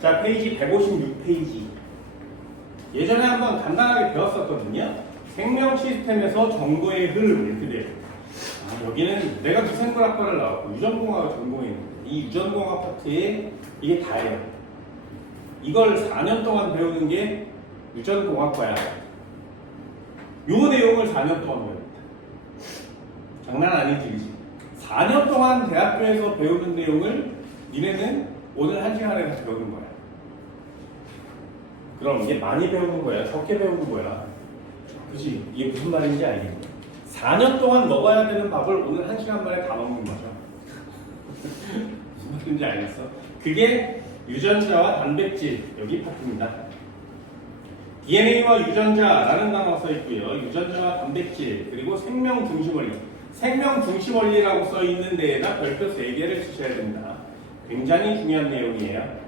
자, 페이지 156페이지. 예전에 한번 간단하게 배웠었거든요. 생명 시스템에서 정보의 흐름 이렇게 돼요. 여기는 내가 기생물학과를 나왔고 유전공학을 전공했는데 이 유전공학 파트에 이게 다예요. 이걸 4년 동안 배우는 게 유전공학과야. 요 내용을 4년 동안 배웁니다. 장난 아니지, 그치? 4년 동안 대학교에서 배우는 내용을 니네는 오늘 1시간에 다 배우는 거야. 그럼 이게 많이 배우는 거야? 적게 배우는 거야? 그치? 이게 무슨 말인지 알겠니? 4년 동안 먹어야 되는 밥을 오늘 1시간 만에 다 먹는 거죠. 무슨 말인지 알겠어? 그게 유전자와 단백질, 여기 파트입니다. DNA와 유전자라는 단어가 써 있고요. 유전자와 단백질, 그리고 생명 중심 원리. 생명 중심 원리라고 써 있는 데에다 별표 3개를 쓰셔야 됩니다. 굉장히 중요한 내용이에요.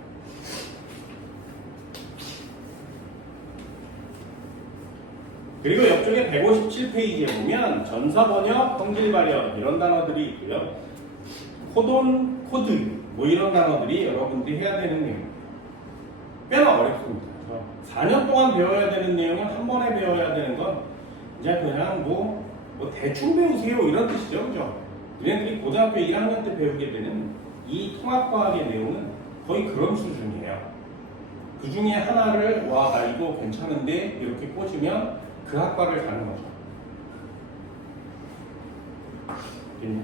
그리고 옆쪽에 157페이지에 보면 전사 번역, 성질 발현 이런 단어들이 있고요. 코돈, 코드 뭐 이런 단어들이 여러분들이 해야 되는 내용입니다. 꽤나 어렵습니다. 4년 동안 배워야 되는 내용을 한 번에 배워야 되는 건 이제 그냥 뭐 대충 배우세요 이런 뜻이죠. 그죠? 얘네들이 고등학교 1학년 때 배우게 되는 이 통합과학의 내용은 거의 그런 수준이에요. 그 중에 하나를 나 이거 괜찮은데 이렇게 꽂으면 그 학과를 가는 거죠.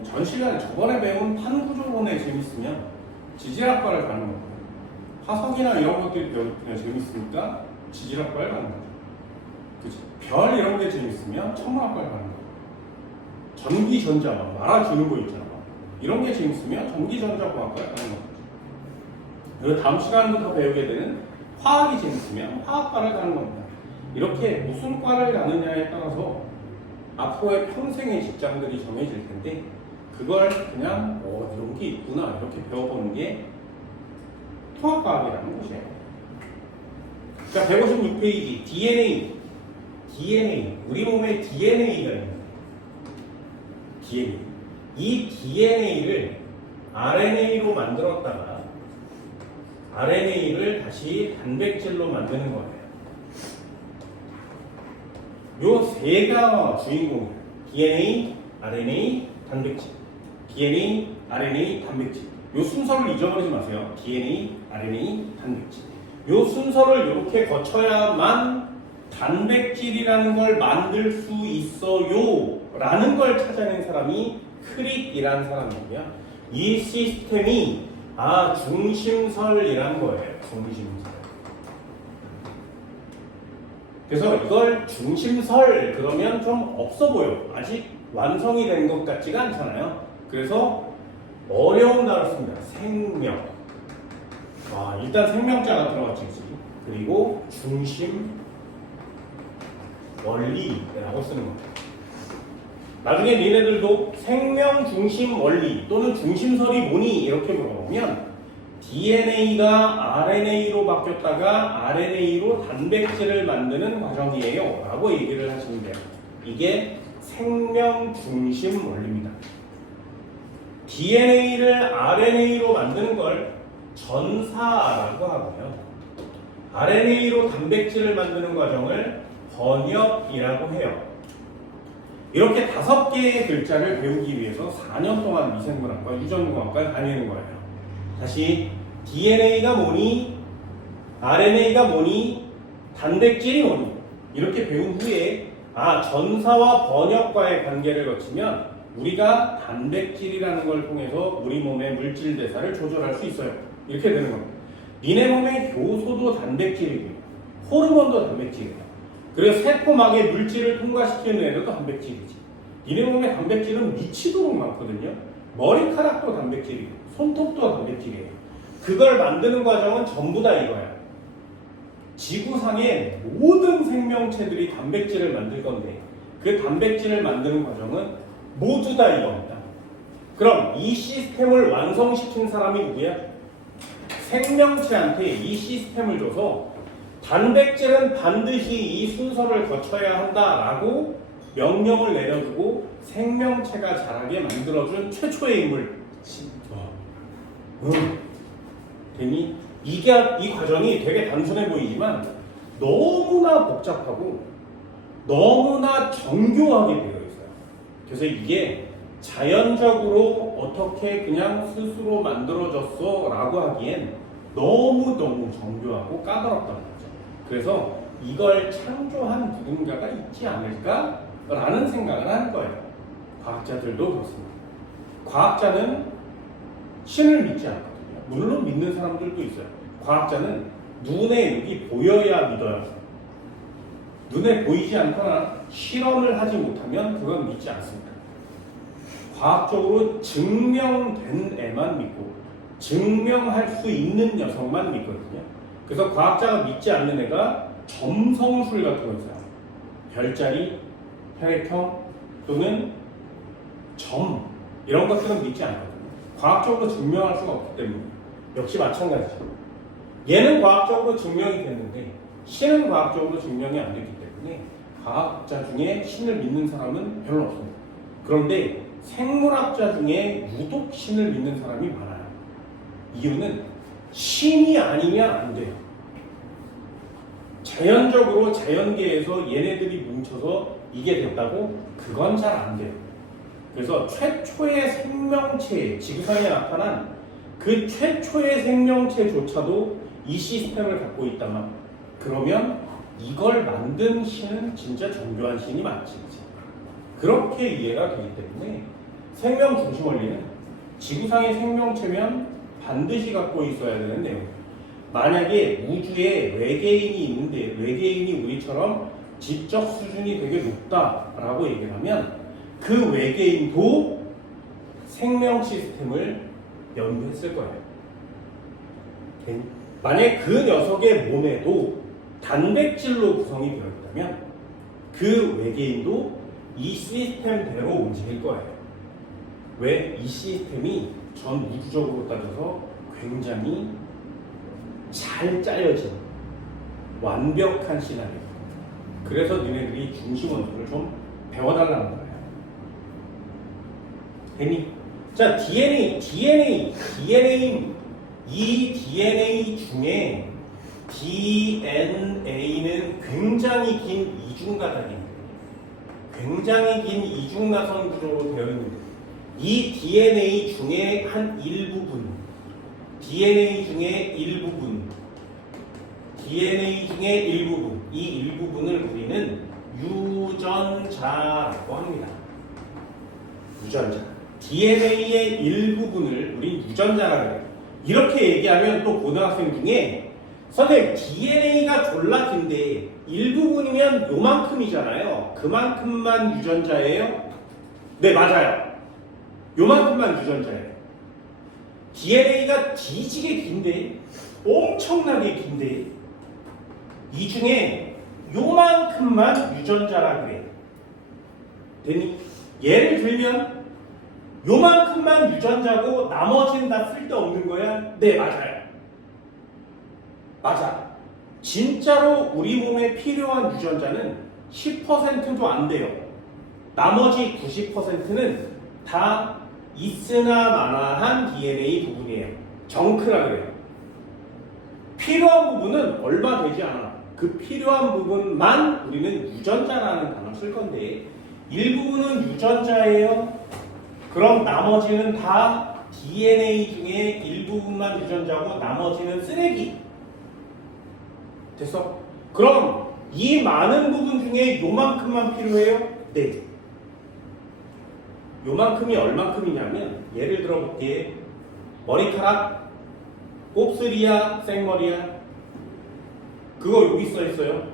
전 시간에 저번에 배운 판구조론에 재밌으면 지질학과를 가는 거고 화석이나 이런 것들이 그냥 재밌으니까 지질학과를 가는 거죠. 그치? 별 이런 게 재밌으면 천문학과를 가는 거죠. 전기전자 말아주는 거 있잖아. 이런 게 재밌으면 전기전자공학과를 가는 거죠. 그리고 다음 시간부터 배우게 되는 화학이 재밌으면 화학과를 가는 겁니다. 이렇게 무슨 과를 가느냐에 따라서 앞으로의 평생의 직장들이 정해질 텐데 그걸 그냥 이런 게 있구나 이렇게 배워보는 게 통합과학이라는 것이에요. 자, 156페이지 DNA 우리 몸에 DNA가 있는 DNA 이 DNA를 RNA로 만들었다가 RNA를 다시 단백질로 만드는 거예요. 요 세 개가 주인공이에요. DNA, RNA, 단백질. DNA, RNA, 단백질. 요 순서를 잊어버리지 마세요. DNA, RNA, 단백질. 요 순서를 이렇게 거쳐야만 단백질이라는 걸 만들 수 있어요. 라는 걸 찾아낸 사람이 크릭이라는 사람이고요. 이 시스템이 중심설이란 거예요. 중심설. 그래서 이걸 중심설 그러면 좀 없어 보여. 아직 완성이 된 것 같지가 않잖아요. 그래서 어려운 단어 씁니다. 생명. 일단 생명자가 들어갔지. 그리고 중심 원리라고 쓰는 겁니다. 나중에 니네들도 생명 중심 원리 또는 중심설이 뭐니? 이렇게 물어보면 DNA가 RNA로 바뀌었다가 RNA로 단백질을 만드는 과정이에요 라고 얘기를 하시면 돼요. 이게 생명 중심 원리입니다. DNA를 RNA로 만드는 걸 전사라고 하고요. RNA로 단백질을 만드는 과정을 번역이라고 해요. 이렇게 5개의 글자를 배우기 위해서 4년 동안 미생물학과 유전공학과를 다니는 거예요. 다시 DNA가 뭐니? RNA가 뭐니? 단백질이 뭐니? 이렇게 배운 후에 전사와 번역과의 관계를 거치면 우리가 단백질이라는 걸 통해서 우리 몸의 물질 대사를 조절할 수 있어요. 이렇게 되는 겁니다. 니네 몸의 효소도 단백질이고요. 호르몬도 단백질이에요. 그리고 세포막의 물질을 통과시키는 애들도 단백질이지. 니네 몸의 단백질은 미치도록 많거든요. 머리카락도 단백질이고 손톱도 단백질이에요. 그걸 만드는 과정은 전부 다 이거야. 지구상의 모든 생명체들이 단백질을 만들 건데 그 단백질을 만드는 과정은 모두 다 이겁니다. 그럼 이 시스템을 완성시킨 사람이 누구야? 생명체한테 이 시스템을 줘서 단백질은 반드시 이 순서를 거쳐야 한다라고 명령을 내려주고 생명체가 자라게 만들어준 최초의 인물. 괜히 이 과정이 되게 단순해 보이지만 너무나 복잡하고 너무나 정교하게 되어 있어요. 그래서 이게 자연적으로 어떻게 그냥 스스로 만들어졌어 라고 하기엔 너무너무 정교하고 까다롭다는 거죠. 그래서 이걸 창조한 누군가가 있지 않을까? 라는 생각을 하는 거예요. 과학자들도 그렇습니다. 과학자는 신을 믿지 않거든요. 물론 믿는 사람들도 있어요. 과학자는 눈에 여기 보여야 믿어요. 눈에 보이지 않거나 실험을 하지 못하면 그건 믿지 않습니다. 과학적으로 증명된 애만 믿고 증명할 수 있는 녀석만 믿거든요. 그래서 과학자가 믿지 않는 애가 점성술 같은 거 있어요. 별자리, 혈액형 또는 점 이런 것들은 믿지 않거든요. 과학적으로 증명할 수가 없기 때문에 역시 마찬가지죠. 얘는 과학적으로 증명이 됐는데 신은 과학적으로 증명이 안 됐기 때문에 과학자 중에 신을 믿는 사람은 별로 없습니다. 그런데 생물학자 중에 유독 신을 믿는 사람이 많아요. 이유는 신이 아니면 안 돼요. 자연적으로 자연계에서 얘네들이 뭉쳐서 이게 됐다고? 그건 잘 안 돼요. 그래서 최초의 생명체, 지구상에 나타난 그 최초의 생명체조차도 이 시스템을 갖고 있다면 그러면 이걸 만든 신은 진짜 정교한 신이 맞지. 그렇게 이해가 되기 때문에 생명 중심 원리는 지구상의 생명체면 반드시 갖고 있어야 되는 내용이에요. 만약에 우주에 외계인이 있는데 외계인이 우리처럼 지적 수준이 되게 높다라고 얘기를 하면 그 외계인도 생명 시스템을 연구했을 거예요. 만약 그 녀석의 몸에도 단백질로 구성이 되어 있다면 그 외계인도 이 시스템대로 움직일 거예요. 왜? 이 시스템이 전 우주적으로 따져서 굉장히 잘 짜여진 완벽한 시나리오. 그래서 너네들이 중심 원소를 좀 배워달라는 거예요. 됐니? 자, DNA, 이 DNA 중에 DNA는 굉장히 긴 이중가닥입니다. 굉장히 긴 이중나선 구조로 되어 있는데 이 DNA 중에 한 일부분, 이 일부분을 우리는 유전자라고 합니다. 유전자. DNA의 일부분을 우리 유전자라고 해요. 이렇게 얘기하면 또 고등학생 중에 선생님 DNA가 졸라 긴데 일부분이면 요만큼이잖아요. 그만큼만 유전자예요? 네, 맞아요. 요만큼만 유전자예요. DNA가 뒤지게 긴데 엄청나게 긴데 이 중에 요만큼만 유전자라 그래요. 되니? 예를 들면 요만큼만 유전자고 나머지는 다 쓸데없는 거야? 네, 맞아요. 맞아. 진짜로 우리 몸에 필요한 유전자는 10%도 안 돼요. 나머지 90%는 다 있으나 마나한 DNA 부분이에요. 정크라 그래요. 필요한 부분은 얼마 되지 않아. 그 필요한 부분만 우리는 유전자라는 단어 쓸 건데 일부분은 유전자예요. 그럼 나머지는 다 DNA 중에 일부분만 유전자고 나머지는 쓰레기. 됐어? 그럼 이 많은 부분 중에 요만큼만 필요해요? 네. 요만큼이 얼만큼이냐면 예를 들어 볼게. 머리카락 곱슬이야 생머리야? 그거 여기 써 있어요.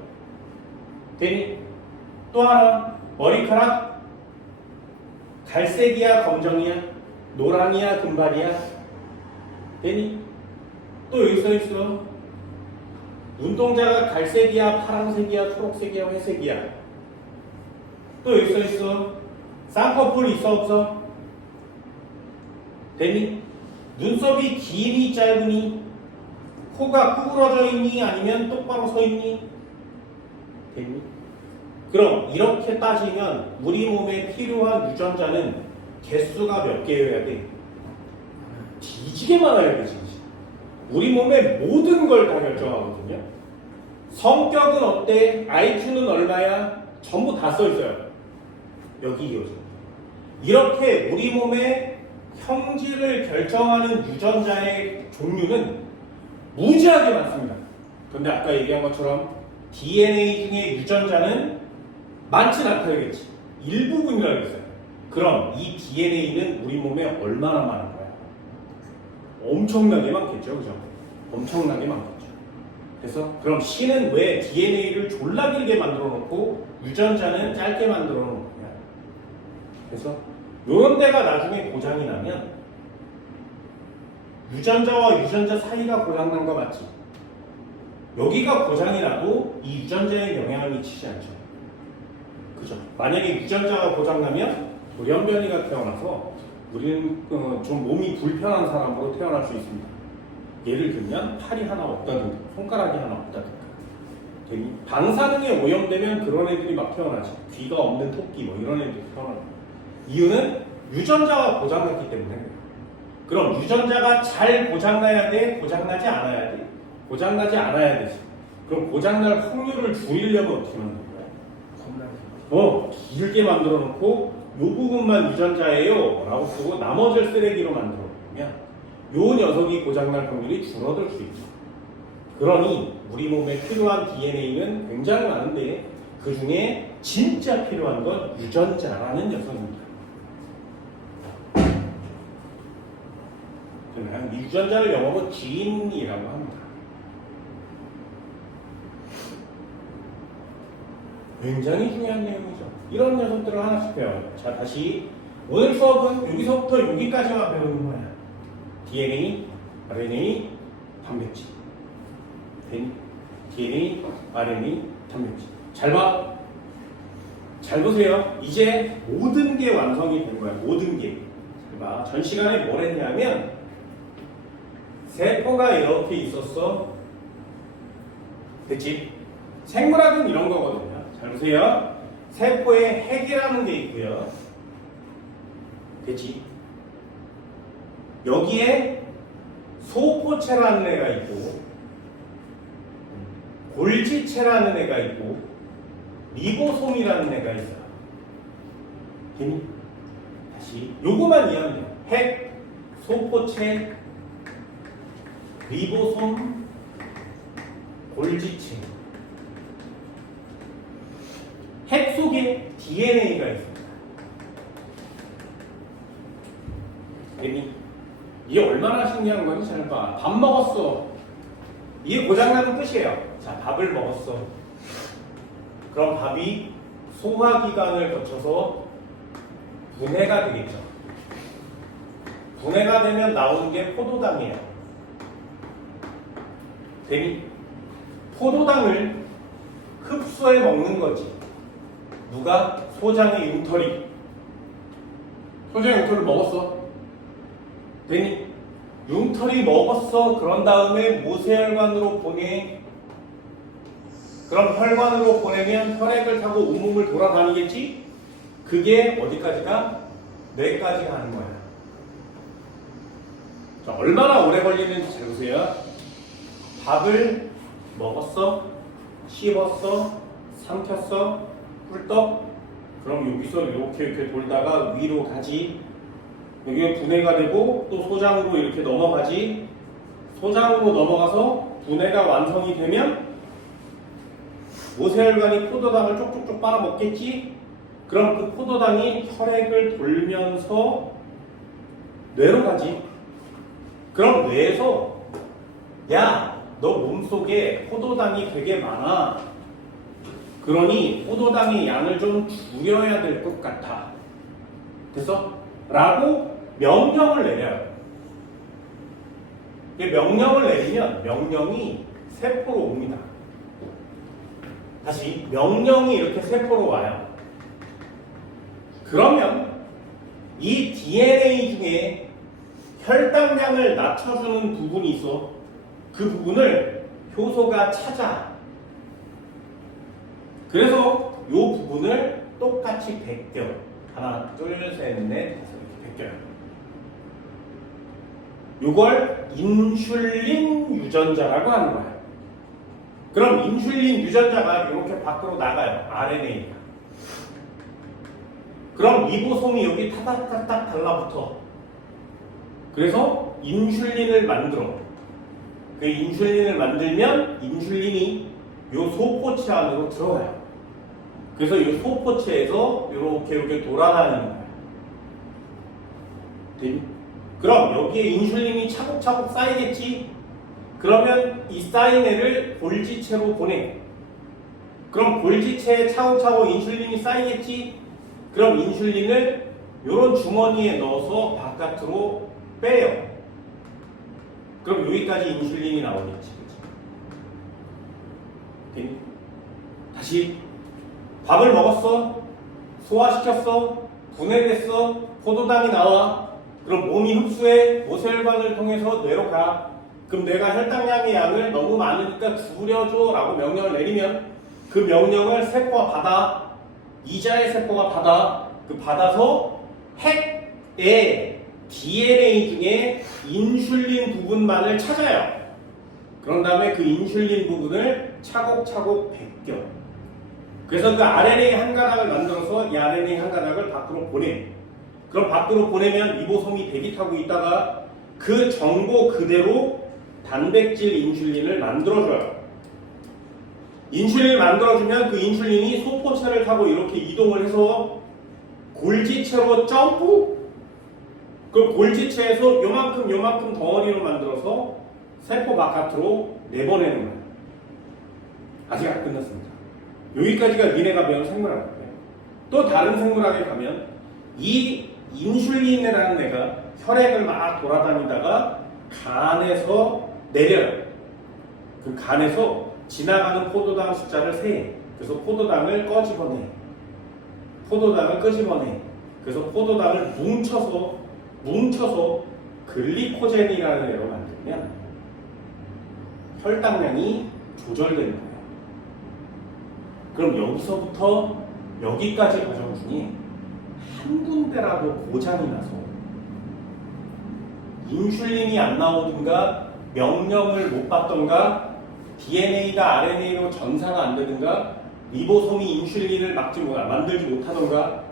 되니? 또 하나 머리카락 갈색이야 검정이야? 노랑이야 금발이야? 되니? 또 여기 써 있어. 눈동자가 갈색이야 파란색이야 초록색이야 회색이야? 또 여기 써 있어. 쌍꺼풀 있어 없어? 되니? 눈썹이 기니 짧으니? 코가 구부러져 있니? 아니면 똑바로 서 있니? 되니? 그럼 이렇게 따지면 우리 몸에 필요한 유전자는 개수가 몇 개여야 돼? 뒤지게 많아야 되지. 우리 몸의 모든 걸 다 결정하거든요. 성격은 어때? IQ는 얼마야? 전부 다 써 있어요. 여기 이어져. 이렇게 우리 몸의 형질을 결정하는 유전자의 종류는 무지하게 많습니다. 그런데 아까 얘기한 것처럼 DNA 중에 유전자는 많진 않다겠지. 일부분이라고 했어요. 그럼 이 DNA는 우리 몸에 얼마나 많은 거야? 엄청나게 많겠죠, 그죠? 엄청나게 많겠죠. 그래서 그럼 C는 왜 DNA를 졸라 길게 만들어 놓고 유전자는 짧게 만들어 놓은 거냐? 그래서 이런 데가 나중에 고장이 나면 유전자와 유전자 사이가 고장난 거 맞지? 여기가 고장이 나도 이 유전자에 영향을 미치지 않죠. 그죠? 만약에 유전자가 고장나면 돌연변이가 태어나서 우리는 좀 몸이 불편한 사람으로 태어날 수 있습니다. 예를 들면 팔이 하나 없다든가 손가락이 하나 없다든가 방사능에 오염되면 그런 애들이 막 태어나지. 귀가 없는 토끼 뭐 이런 애들이 태어나요. 이유는 유전자가 고장났기 때문에. 그럼 유전자가 잘 고장나야 돼? 고장나지 않아야 돼? 고장나지 않아야 되지. 그럼 고장날 확률을 줄이려면 어떻게 만드는 거야? 길게 만들어 놓고 요 부분만 유전자예요 라고 쓰고 나머지를 쓰레기로 만들어 놓으면 요 녀석이 고장날 확률이 줄어들 수 있죠. 그러니 우리 몸에 필요한 DNA는 굉장히 많은데 그 중에 진짜 필요한 건 유전자라는 녀석입니다. 이 유전자를 영어로 지인이라고 합니다. 굉장히 중요한 내용이죠. 이런 녀석들을 하나씩 배워요. 자, 다시 오늘 수업은 여기서부터 여기까지만 배우는 거야. DNA, RNA, 단백질. DNA, RNA, 단백질. 잘 봐. 잘 보세요. 이제 모든 게 완성이 된 거야. 모든 게. 잘 봐. 전 시간에 뭘 했냐면 세포가 이렇게 있었어. 됐지? 생물학은 이런 거거든요. 잘 보세요. 세포에 핵이라는 게 있고요. 됐지? 여기에 소포체라는 애가 있고 골지체라는 애가 있고 리보솜이라는 애가 있어요. 됐니? 다시 요거만 이해하면 돼요. 핵, 소포체, 리보솜, 골지체. 핵 속에 DNA가 있습니다. 됐니? 이게 얼마나 신기한 건지 잘 봐. 밥 먹었어. 이게 고장나는 뜻이에요. 자, 밥을 먹었어. 그럼 밥이 소화기관을 거쳐서 분해가 되겠죠. 분해가 되면 나오는 게 포도당이에요. 됐니? 포도당을 흡수해 먹는 거지. 누가? 소장의 융털이. 소장의 융털을 먹었어. 됐니? 융털이 먹었어. 그런 다음에 모세혈관으로 보내. 그럼 혈관으로 보내면 혈액을 타고 온몸을 돌아다니겠지? 그게 어디까지가? 뇌까지 가는 거야. 자, 얼마나 오래 걸리는지 잘 보세요. 밥을 먹었어. 씹었어. 삼켰어. 꿀떡. 그럼 여기서 이렇게 돌다가 위로 가지. 여기가 분해가 되고 또 소장으로 이렇게 넘어가지. 소장으로 넘어가서 분해가 완성이 되면 모세혈관이 포도당을 쪽쪽쪽 빨아먹겠지. 그럼 그 포도당이 혈액을 돌면서 뇌로 가지. 그럼 뇌에서 야, 너 몸속에 포도당이 되게 많아. 그러니 포도당의 양을 좀 줄여야 될 것 같아. 됐어? 라고 명령을 내려요. 명령을 내리면 명령이 세포로 옵니다. 다시 명령이 이렇게 세포로 와요. 그러면 이 DNA 중에 혈당량을 낮춰주는 부분이 있어. 그 부분을 효소가 찾아. 그래서 이 부분을 똑같이 베껴. 하나, 둘, 셋, 넷, 다섯 이렇게 베껴요. 이걸 인슐린 유전자라고 하는 거예요. 그럼 인슐린 유전자가 이렇게 밖으로 나가요. RNA가. 그럼 리보솜이 여기 타닥타닥 달라붙어. 그래서 인슐린을 만들어. 그 인슐린을 만들면 인슐린이 요 소포체 안으로 들어가요. 그래서 이 소포체에서 이렇게 돌아다니는 거예요. 그럼 여기에 인슐린이 차곡차곡 쌓이겠지? 그러면 이 쌓인 애를 골지체로 보내. 그럼 골지체에 차곡차곡 인슐린이 쌓이겠지? 그럼 인슐린을 이런 주머니에 넣어서 바깥으로 빼요. 그럼 여기까지 인슐린이 나오겠지. 그치? 다시 밥을 먹었어. 소화시켰어. 분해됐어. 포도당이 나와. 그럼 몸이 흡수해. 모세혈관을 통해서 뇌로 가. 그럼 내가 혈당량의 양을 너무 많으니까 줄여줘 라고 명령을 내리면 그 명령을 세포가 받아. 이자의 세포가 받아. 그 받아서 핵의 DNA 중에 인슐린 부분만을 찾아요. 그런 다음에 그 인슐린 부분을 차곡차곡 벗겨. 그래서 그 RNA 한 가닥을 만들어서 이 RNA 한 가닥을 밖으로 보내. 그럼 밖으로 보내면 리보솜이 대기 타고 있다가 그 정보 그대로 단백질 인슐린을 만들어줘요. 인슐린을 만들어주면 그 인슐린이 소포체를 타고 이렇게 이동을 해서 골지체로 점프? 그 골지체에서 요만큼 덩어리로 만들어서 세포 바깥으로 내보내는 거예요. 아직 안 끝났습니다. 여기까지가 니네가 배운 생물학이에요. 또 다른 생물학에 가면 이 인슐린이라는 애가 혈액을 막 돌아다니다가 간에서 내려요. 그 간에서 지나가는 포도당 숫자를 세해. 그래서 포도당을 끄집어내. 그래서 포도당을 뭉쳐서 글리코젠이라는 애로 만들면 혈당량이 조절되는 거예요. 그럼 여기서부터 여기까지 과정 중에 한 군데라도 고장이 나서 인슐린이 안 나오든가 명령을 못 받던가 DNA가 RNA로 전사가 안 되든가 리보솜이 인슐린을 만들지 못하던가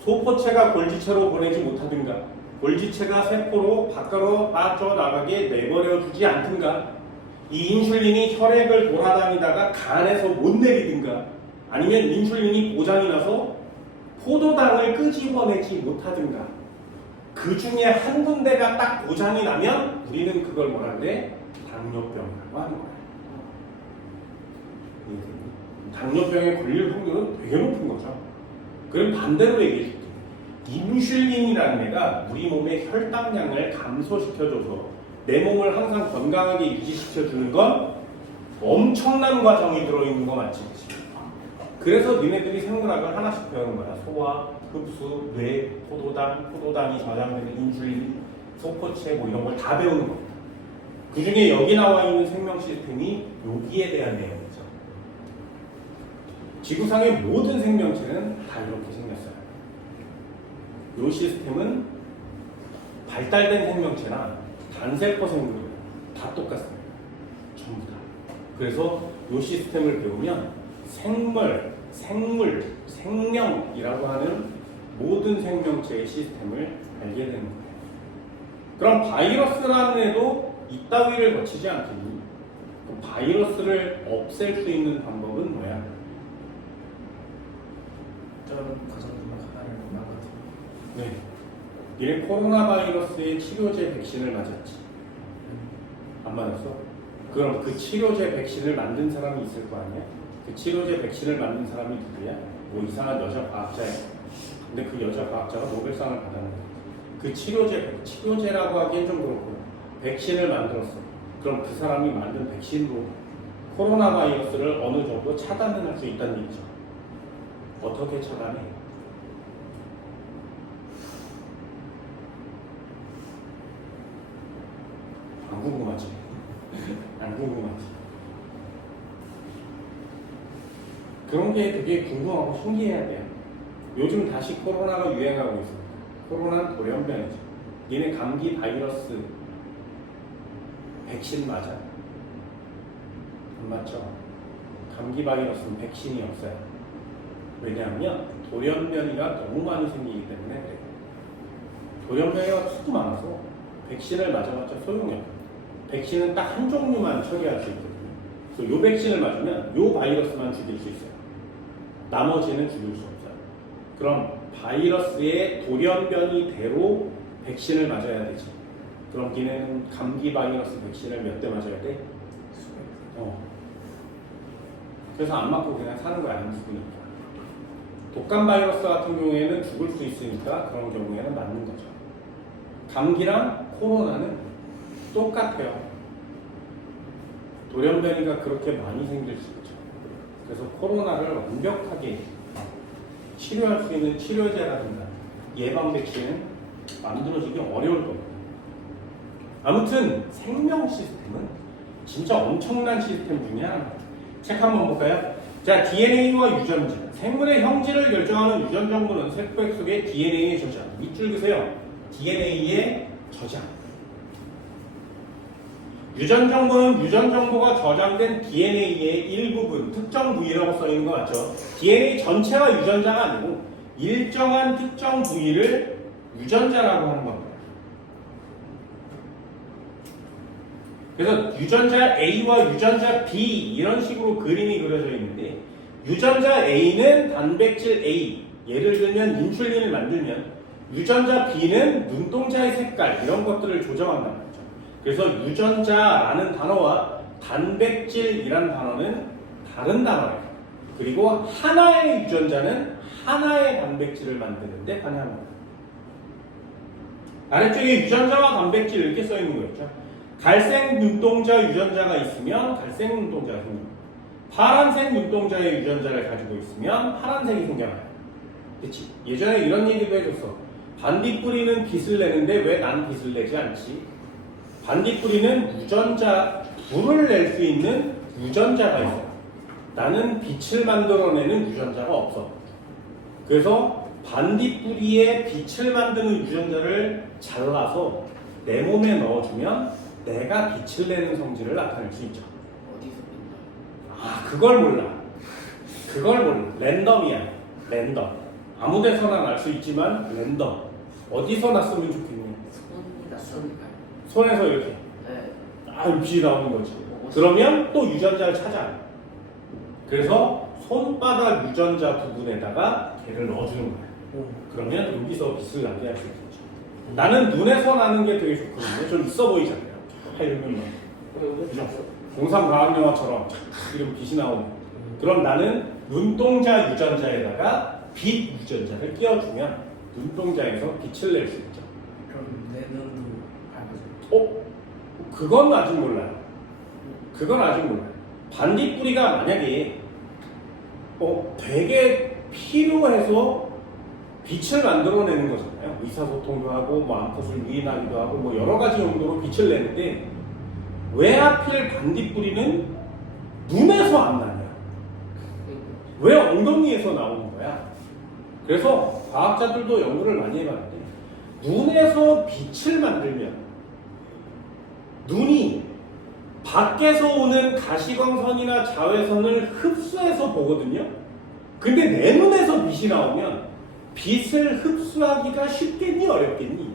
소포체가 골지체로 보내지 못하든가 골지체가 세포로 밖으로 빠져나가게 내버려주지 않든가 이 인슐린이 혈액을 돌아다니다가 간에서 못 내리든가 아니면 인슐린이 고장이 나서 포도당을 끄집어내지 못하든가 그 중에 한 군데가 딱 고장이 나면 우리는 그걸 뭐라는데 당뇨병이라고 하는 거야. 당뇨병에 걸릴 확률은 되게 높은 거죠. 그럼 반대로 얘기해 줄게. 인슐린이라는 애가 우리 몸의 혈당량을 감소시켜줘서 내 몸을 항상 건강하게 유지시켜주는 건 엄청난 과정이 들어있는 거 맞지? 그래서 니네들이 생물학을 하나씩 배우는 거야. 소화, 흡수, 뇌, 포도당이 저장되는 인슐린, 소포체 뭐 이런 걸 다 배우는 겁니다. 그 중에 여기 나와 있는 생명 시스템이 여기에 대한 내용이죠. 지구상의 모든 생명체는 다 이렇게 생겼어요. 이 시스템은 발달된 생명체나 단세포 생물은 다 똑같습니다. 전부 다. 그래서 이 시스템을 배우면 생명이라고 하는 모든 생명체의 시스템을 알게 되는 거예요. 그럼 바이러스라는 애도 이따위를 거치지 않겠니? 그럼 바이러스를 없앨 수 있는 방법은 뭐야? 저는 가장 하나를 망가뜨려. 네. 얘 코로나 바이러스의 치료제 백신을 맞았지. 안 맞았어? 그럼 그 치료제 백신을 만든 사람이 있을 거 아니야? 그 치료제 백신을 만든 사람이 누구야? 뭐 이상한 여자 과학자야. 근데 그 여자 과학자가 노벨상을 받았는데 그 치료제라고 하기엔 좀 그렇고 백신을 만들었어. 그럼 그 사람이 만든 백신으로 코로나 바이러스를 어느 정도 차단을 할 수 있다는 얘기죠. 어떻게 차단해? 안 궁금하지? 안 궁금하지? 그런 게 되게 궁금하고 신기해야 돼요. 요즘 다시 코로나가 유행하고 있습니다. 코로나는 돌연변이죠. 얘네 감기 바이러스 백신 맞아? 안 맞죠? 감기 바이러스는 백신이 없어요. 왜냐하면 돌연변이가 너무 많이 생기기 때문에 그래요. 돌연변이가 수도 많아서 백신을 맞아봤자 소용이 없어요. 백신은 딱 한 종류만 처리할 수 있거든요. 그래서 요 백신을 맞으면 요 바이러스만 죽일 수 있어요. 나머지는 죽일 수 없어요. 그럼 바이러스의 돌연변이대로 백신을 맞아야 되지. 그럼 걔네는 감기 바이러스 백신을 몇 대 맞아야 돼? 그래서 안 맞고 그냥 사는 거야, 안 죽으니까. 독감 바이러스 같은 경우에는 죽을 수 있으니까 그런 경우에는 맞는 거죠. 감기랑 코로나는 똑같아요. 돌연변이가 그렇게 많이 생길 수 있죠. 그래서 코로나를 완벽하게 치료할 수 있는 치료제라든가 예방 백신은 만들어지기 어려울 겁니다. 아무튼 생명 시스템은 진짜 엄청난 시스템 중에 하나입니다. 책 한번 볼까요? 자, DNA와 유전자. 생물의 형질을 결정하는 유전 정보는 세포액 속의 DNA의 저장. 밑줄 그세요. DNA의 저장. 유전 정보는 유전 정보가 저장된 DNA의 일부분, 특정 부위라고 써 있는 거 맞죠? DNA 전체가 유전자가 아니고 일정한 특정 부위를 유전자라고 하는 겁니다. 그래서 유전자 A와 유전자 B 이런 식으로 그림이 그려져 있는데 유전자 A는 단백질 A, 예를 들면 인슐린을 만들면 유전자 B는 눈동자의 색깔 이런 것들을 조정한단 말이죠. 그래서 유전자라는 단어와 단백질이라는 단어는 다른 단어예요. 그리고 하나의 유전자는 하나의 단백질을 만드는데 관여합니다. 아래쪽에 유전자와 단백질 이렇게 써 있는 거였죠. 갈색 눈동자 유전자가 있으면 갈색 눈동자가 생깁니다. 파란색 눈동자의 유전자를 가지고 있으면 파란색이 생겨나요. 그치? 예전에 이런 얘기도 해줬어. 반딧불이는 빛을 내는데 왜 난 빛을 내지 않지? 반딧불이는 유전자, 불을 낼 수 있는 유전자가 있어요. 나는 빛을 만들어내는 유전자가 없어. 그래서 반딧불이의 빛을 만드는 유전자를 잘라서 내 몸에 넣어주면 내가 빛을 내는 성질을 나타낼 수 있죠. 어디서 빈다? 아, 그걸 몰라. 그걸 몰라. 랜덤이야. 랜덤. 아무 데서나 날 수 있지만 랜덤. 어디서 났으면 좋겠니? 손이다, 손발. 손에서 이렇게. 네. 빛이 나오는 거지. 그러면 또 유전자를 찾아요. 그래서 손바닥 유전자 부분에다가 걔를 넣어주는 거예요. 그러면 여기서 빛을 나게 할 수 있겠죠. 나는 눈에서 나는 게 되게 좋거든요. 좀 있어 보이잖아요. 이러면 공상과학영화처럼 이런 빛이 나오는. 그럼 나는 눈동자 유전자에다가 빛 유전자를 끼워주면 눈동자에서 빛을 낼 수 있죠. 그럼 내 눈도 밝아져. 그건 아직 몰라요. 그건 아직 몰라요. 반딧불이가 만약에 되게 필요해서 빛을 만들어내는 거잖아요. 의사소통도 하고 뭐 암컷을 유인하기도 하고 뭐 여러 가지 용도로 빛을 내는데 왜 하필 반딧불이는 눈에서 안 나냐? 왜 엉덩이에서 나오는 거야? 그래서 과학자들도 연구를 많이 해봤는데 눈에서 빛을 만들면 눈이 밖에서 오는 가시광선이나 자외선을 흡수해서 보거든요. 근데 내 눈에서 빛이 나오면 빛을 흡수하기가 쉽겠니 어렵겠니?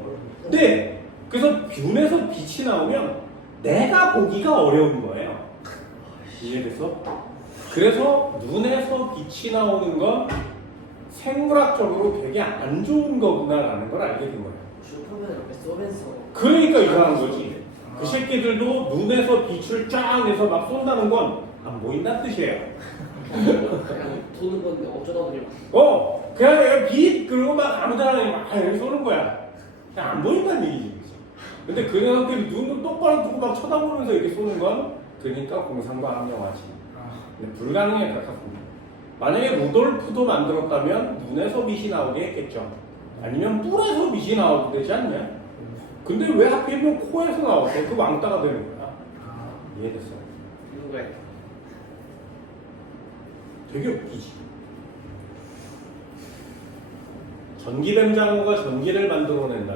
네. 그래서 눈에서 빛이 나오면 내가 보기가 어려운 거예요. 이해돼서? 그래서 눈에서 빛이 나오는 건 생물학적으로 되게 안 좋은 거구나라는 걸 알게 된 거예요. 슈퍼맨 이렇게 쏘면서. 그러니까 이상한 거지. 그 새끼들도 눈에서 빛을 쫙 내서 막 쏜다는 건 안 보인다는 뜻이에요. 그냥 도는 건데 어쩌다 보니. 그냥 빛 그리고 막 아무데나 막 이렇게 쏘는 거야. 그냥 안 보인다는 얘기지. 근데 그 녀석들이 눈을 똑바로 두고 막 쳐다보면서 이렇게 쏘는 건 그러니까 공상과학영화지. 근데 불가능에 가깝습니다. 만약에 루돌프도 만들었다면 눈에서 빛이 나오게 했겠죠. 아니면 뿔에서 빛이 나오게 되지 않냐? 근데 왜 하필이면 코에서 나왔어? 그 왕따가 되는 거야. 이해됐어요? 누구야? 되게 웃기지. 전기뱀장어가 전기를 만들어낸다.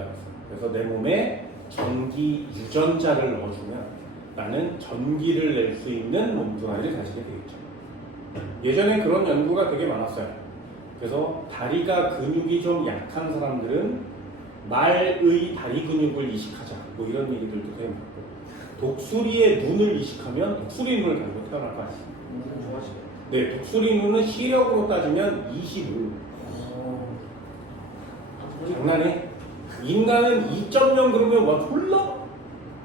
그래서 내 몸에 전기 유전자를 넣어주면 나는 전기를 낼 수 있는 몸뚱아리를 가지게 되겠죠. 예전에 그런 연구가 되게 많았어요. 그래서 다리가 근육이 좀 약한 사람들은 말의 다리 근육을 이식하자 뭐 이런 얘기들도 되게 많고, 독수리의 눈을 이식하면 독수리 눈을 가지고 태어날 거 아시죠? 무슨 좋아하시네. 네, 독수리 눈은 시력으로 따지면 25. 장난해? 인간은 2.0 그러면 와 졸라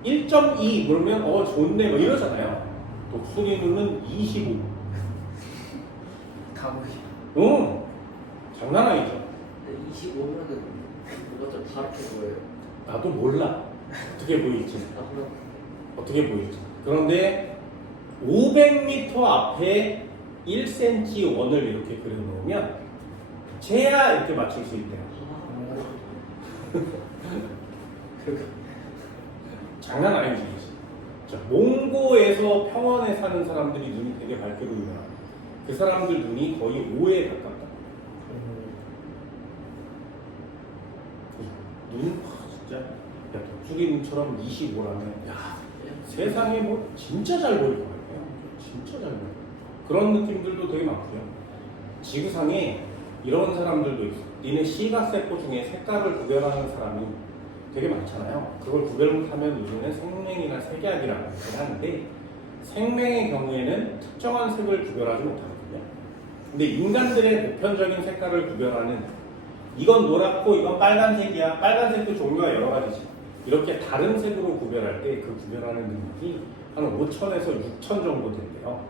1.2 그러면 좋네 뭐 이러잖아요. 독수리 눈은 25. 가보기. 응, 장난 아니죠. 25면은 뭐가 좀 다르게 보여요. 나도 몰라 어떻게 보일지. 아 그럼 어떻게 보일지. 그런데 500m 앞에 1cm 원을 이렇게 그려놓으면 쟤야 이렇게 맞출 수 있대요. 장난 아니지. 자, 몽고에서 평원에 사는 사람들이 눈이 되게 밝게 보이더라. 그 사람들 눈이 거의 5에 가깝다. 눈 진짜 야, 독수리 눈처럼 25라면 야, 세상에 뭐 진짜 잘 보일 것 같아요. 진짜 잘 보여요. 그런 느낌들도 되게 많고요. 지구상에 이런 사람들도 있어. 니네 시가세포 중에 색깔을 구별하는 사람이 되게 많잖아요. 그걸 구별 못하면 우리는 생명이나 색약이라고 얘기를 하는데, 생명의 경우에는 특정한 색을 구별하지 못하거든요. 근데 인간들의 보편적인 색깔을 구별하는, 이건 노랗고 이건 빨간색이야. 빨간색도 종류가 여러 가지지. 이렇게 다른 색으로 구별할 때 그 구별하는 능력이 한 5천에서 6천 정도 된대요.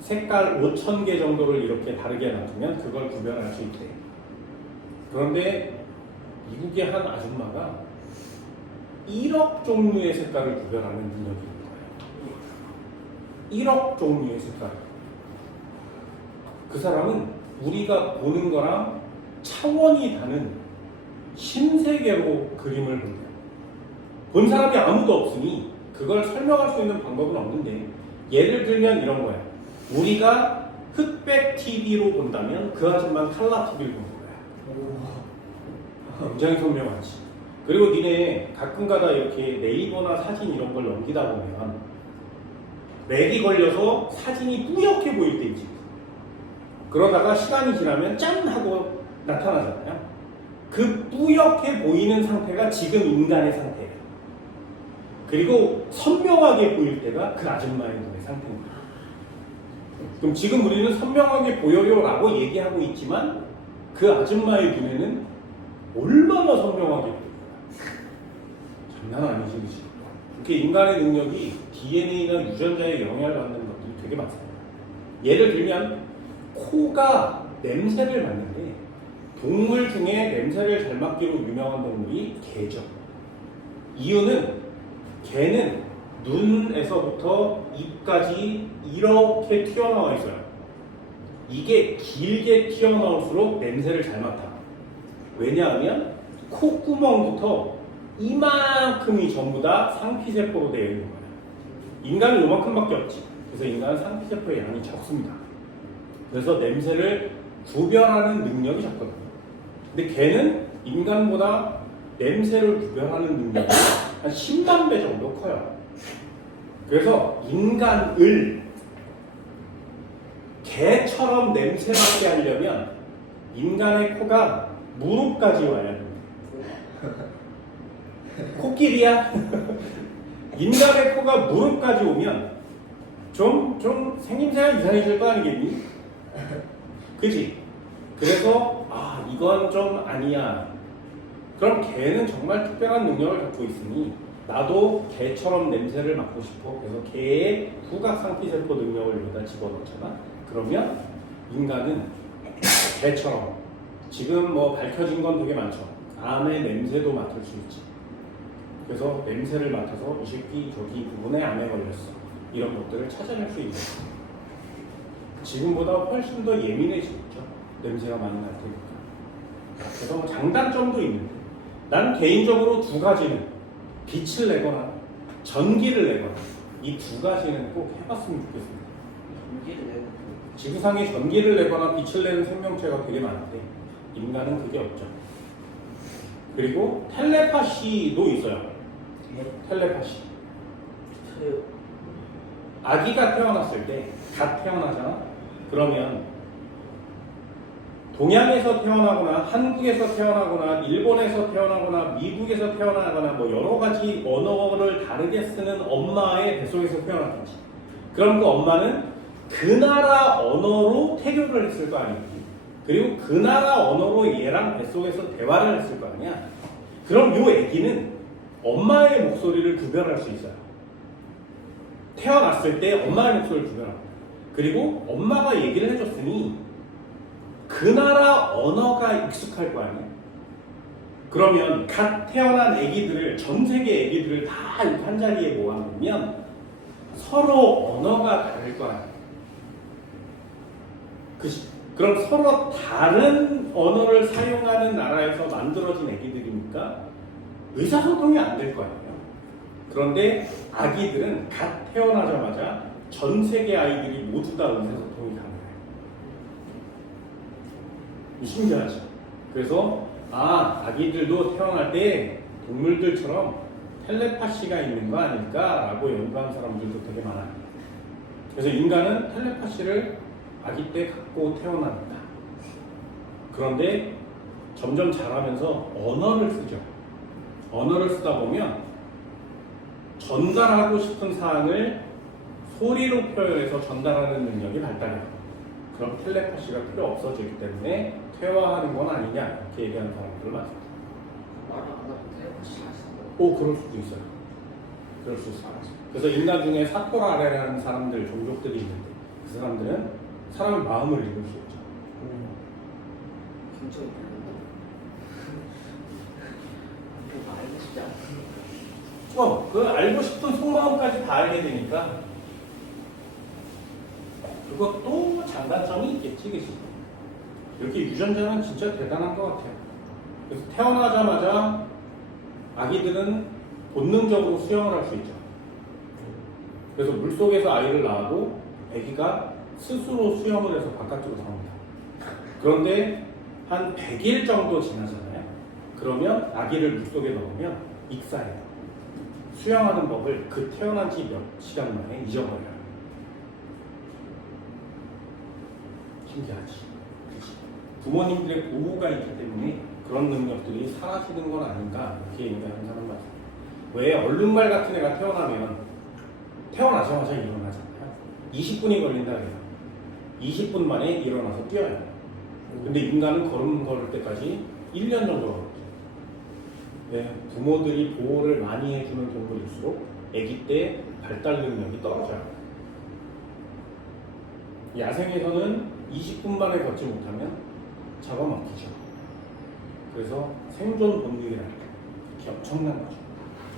색깔 5천 개 정도를 이렇게 다르게 놔두면 그걸 구별할 수 있대. 그런데 미국의 한 아줌마가 1억 종류의 색깔을 구별하는 능력이 있는 거예요. 1억 종류의 색깔. 그 사람은 우리가 보는 거랑 차원이 다른 신세계로 그림을 본대요. 본 사람이 아무도 없으니 그걸 설명할 수 있는 방법은 없는데, 예를 들면 이런 거야. 우리가 흑백 TV로 본다면 그 아줌마는 칼라 TV를 보는 거야. 굉장히 선명하지. 그리고 니네 가끔가다 이렇게 네이버나 사진 이런 걸 넘기다 보면 렉이 걸려서 사진이 뿌옇게 보일 때 있지. 그러다가 시간이 지나면 짠 하고 나타나잖아요. 그 뿌옇게 보이는 상태가 지금 인간의 상태예요. 그리고 선명하게 보일 때가 그 아줌마의 눈의 상태입니다. 그럼 지금 우리는 선명하게 보여요 라고 얘기하고 있지만 그 아줌마의 눈에는 얼마나 선명하게 보여요. 장난 아니지, 그치? 이렇게 인간의 능력이 DNA나 유전자에 영향을 받는 것들이 되게 많습니다. 예를 들면 코가 냄새를 맡는데, 동물 중에 냄새를 잘 맡기로 유명한 동물이 개죠. 이유는 개는 눈에서부터 입까지 이렇게 튀어나와 있어요. 이게 길게 튀어나올수록 냄새를 잘 맡아. 왜냐하면 콧구멍부터 이만큼이 전부 다 상피세포로 되어 있는 거예요. 인간은 이만큼밖에 없지. 그래서 인간은 상피세포의 양이 적습니다. 그래서 냄새를 구별하는 능력이 적거든요. 근데 개는 인간보다 냄새를 구별하는 능력이 한 10만 배 정도 커요. 그래서 인간을 개처럼 냄새 맡게 하려면 인간의 코가 무릎까지 와야 됩니다. 코끼리야? 인간의 코가 무릎까지 오면 좀 생김새가 이상해질 거 아니겠니? 그지? 그래서 이건 좀 아니야. 그럼 개는 정말 특별한 능력을 갖고 있으니 나도 개처럼 냄새를 맡고 싶어. 그래서 개의 후각상피세포 능력을 여기다 집어넣잖아. 그러면 인간은 개처럼, 지금 뭐 밝혀진 건 되게 많죠. 암의 냄새도 맡을 수 있지. 그래서 냄새를 맡아서 이 새끼 저기 부분에 암에 걸렸어, 이런 것들을 찾아낼 수 있는 거예요. 지금보다 훨씬 더 예민해지겠죠. 냄새가 많이 날 테니까. 그래서 뭐 장단점도 있는데, 난 개인적으로 두 가지는, 빛을 내거나 전기를 내거나, 이 두 가지는 꼭 해봤으면 좋겠습니다. 전기를 내는 지구상에 전기를 내거나 빛을 내는 생명체가 되게 많은데 인간은 그게 없죠. 그리고 텔레파시도 있어요. 텔레파시. 같아요. 아기가 태어났을 때 갓 태어나잖아. 그러면 동양에서 태어나거나 한국에서 태어나거나 일본에서 태어나거나 미국에서 태어나거나 뭐 여러 가지 언어를 다르게 쓰는 엄마의 뱃속에서 태어났겠지. 그럼 그 엄마는 그 나라 언어로 태교를 했을 거 아니야. 그리고 그 나라 언어로 얘랑 뱃속에서 대화를 했을 거 아니야. 그럼 요 애기는 엄마의 목소리를 구별할 수 있어요. 태어났을 때 엄마의 목소리를 구별하고, 그리고 엄마가 얘기를 해줬으니 그 나라 언어가 익숙할 거 아니야. 그러면 갓 태어난 애기들을, 전 세계 애기들을 다 이렇게 한 자리에 모아놓으면 서로 언어가 다를 거 아니야. 그럼 서로 다른 언어를 사용하는 나라에서 만들어진 애기들이니까 의사소통이 안 될 거 아니에요. 그런데 아기들은 갓 태어나자마자 전 세계 아이들이 모두 다 의사소통이 가능해요. 신기하죠. 그래서 아기들도 태어날 때 동물들처럼 텔레파시가 있는 거 아닐까라고 연구한 사람들도 되게 많아요. 그래서 인간은 텔레파시를 아기 때 갖고 태어납니다. 그런데 점점 자라면서 언어를 쓰죠. 언어를 쓰다 보면 전달하고 싶은 사항을 소리로 표현해서 전달하는 능력이 발달해요. 그럼 텔레파시가 필요 없어지기 때문에 퇴화하는 건 아니냐 이렇게 얘기하는 사람들 많습니다. 말 안 하고 텔레파시 하시는 거. 오, 그럴 수도 있어요. 그럴 수 있어요. 그래서 인간 중에 사토라레라는 사람들, 종족들이 있는데 그 사람들은 사람의 마음을 읽을 수 있죠. 굉장히 별론데. 그거 알고 싶지 않아. 그 알고 싶은 속마음까지 다 알게 되니까 그것도 장단점이 있겠지, 그치? 이렇게 유전자는 진짜 대단한 것 같아요. 그래서 태어나자마자 아기들은 본능적으로 수영을 할 수 있죠. 그래서 물속에서 아이를 낳아도 아기가 스스로 수영을 해서 바깥으로 나옵니다. 그런데 한 100일 정도 지나잖아요. 그러면 아기를 물속에 넣으면 익사해요. 수영하는 법을 그 태어난 지 몇 시간 만에 잊어버려요. 신기하지. 그치? 부모님들의 보호가 있기 때문에 그런 능력들이 사라지는 건 아닌가 이렇게 얘기하는 사람 같아요. 왜 얼룩말 같은 애가 태어나면 태어나자마자 일어나잖아요. 20분이 걸린다 그래요. 20분 만에 일어나서 뛰어요. 근데 인간은 걸음 걸을 때까지 1년 정도 걸어요. 네, 부모들이 보호를 많이 해주는 동물일수록 아기 때 발달 능력이 떨어져요. 야생에서는 20분 만에 걷지 못하면 잡아먹히죠. 그래서 생존 본능이라는 게 엄청난 거죠.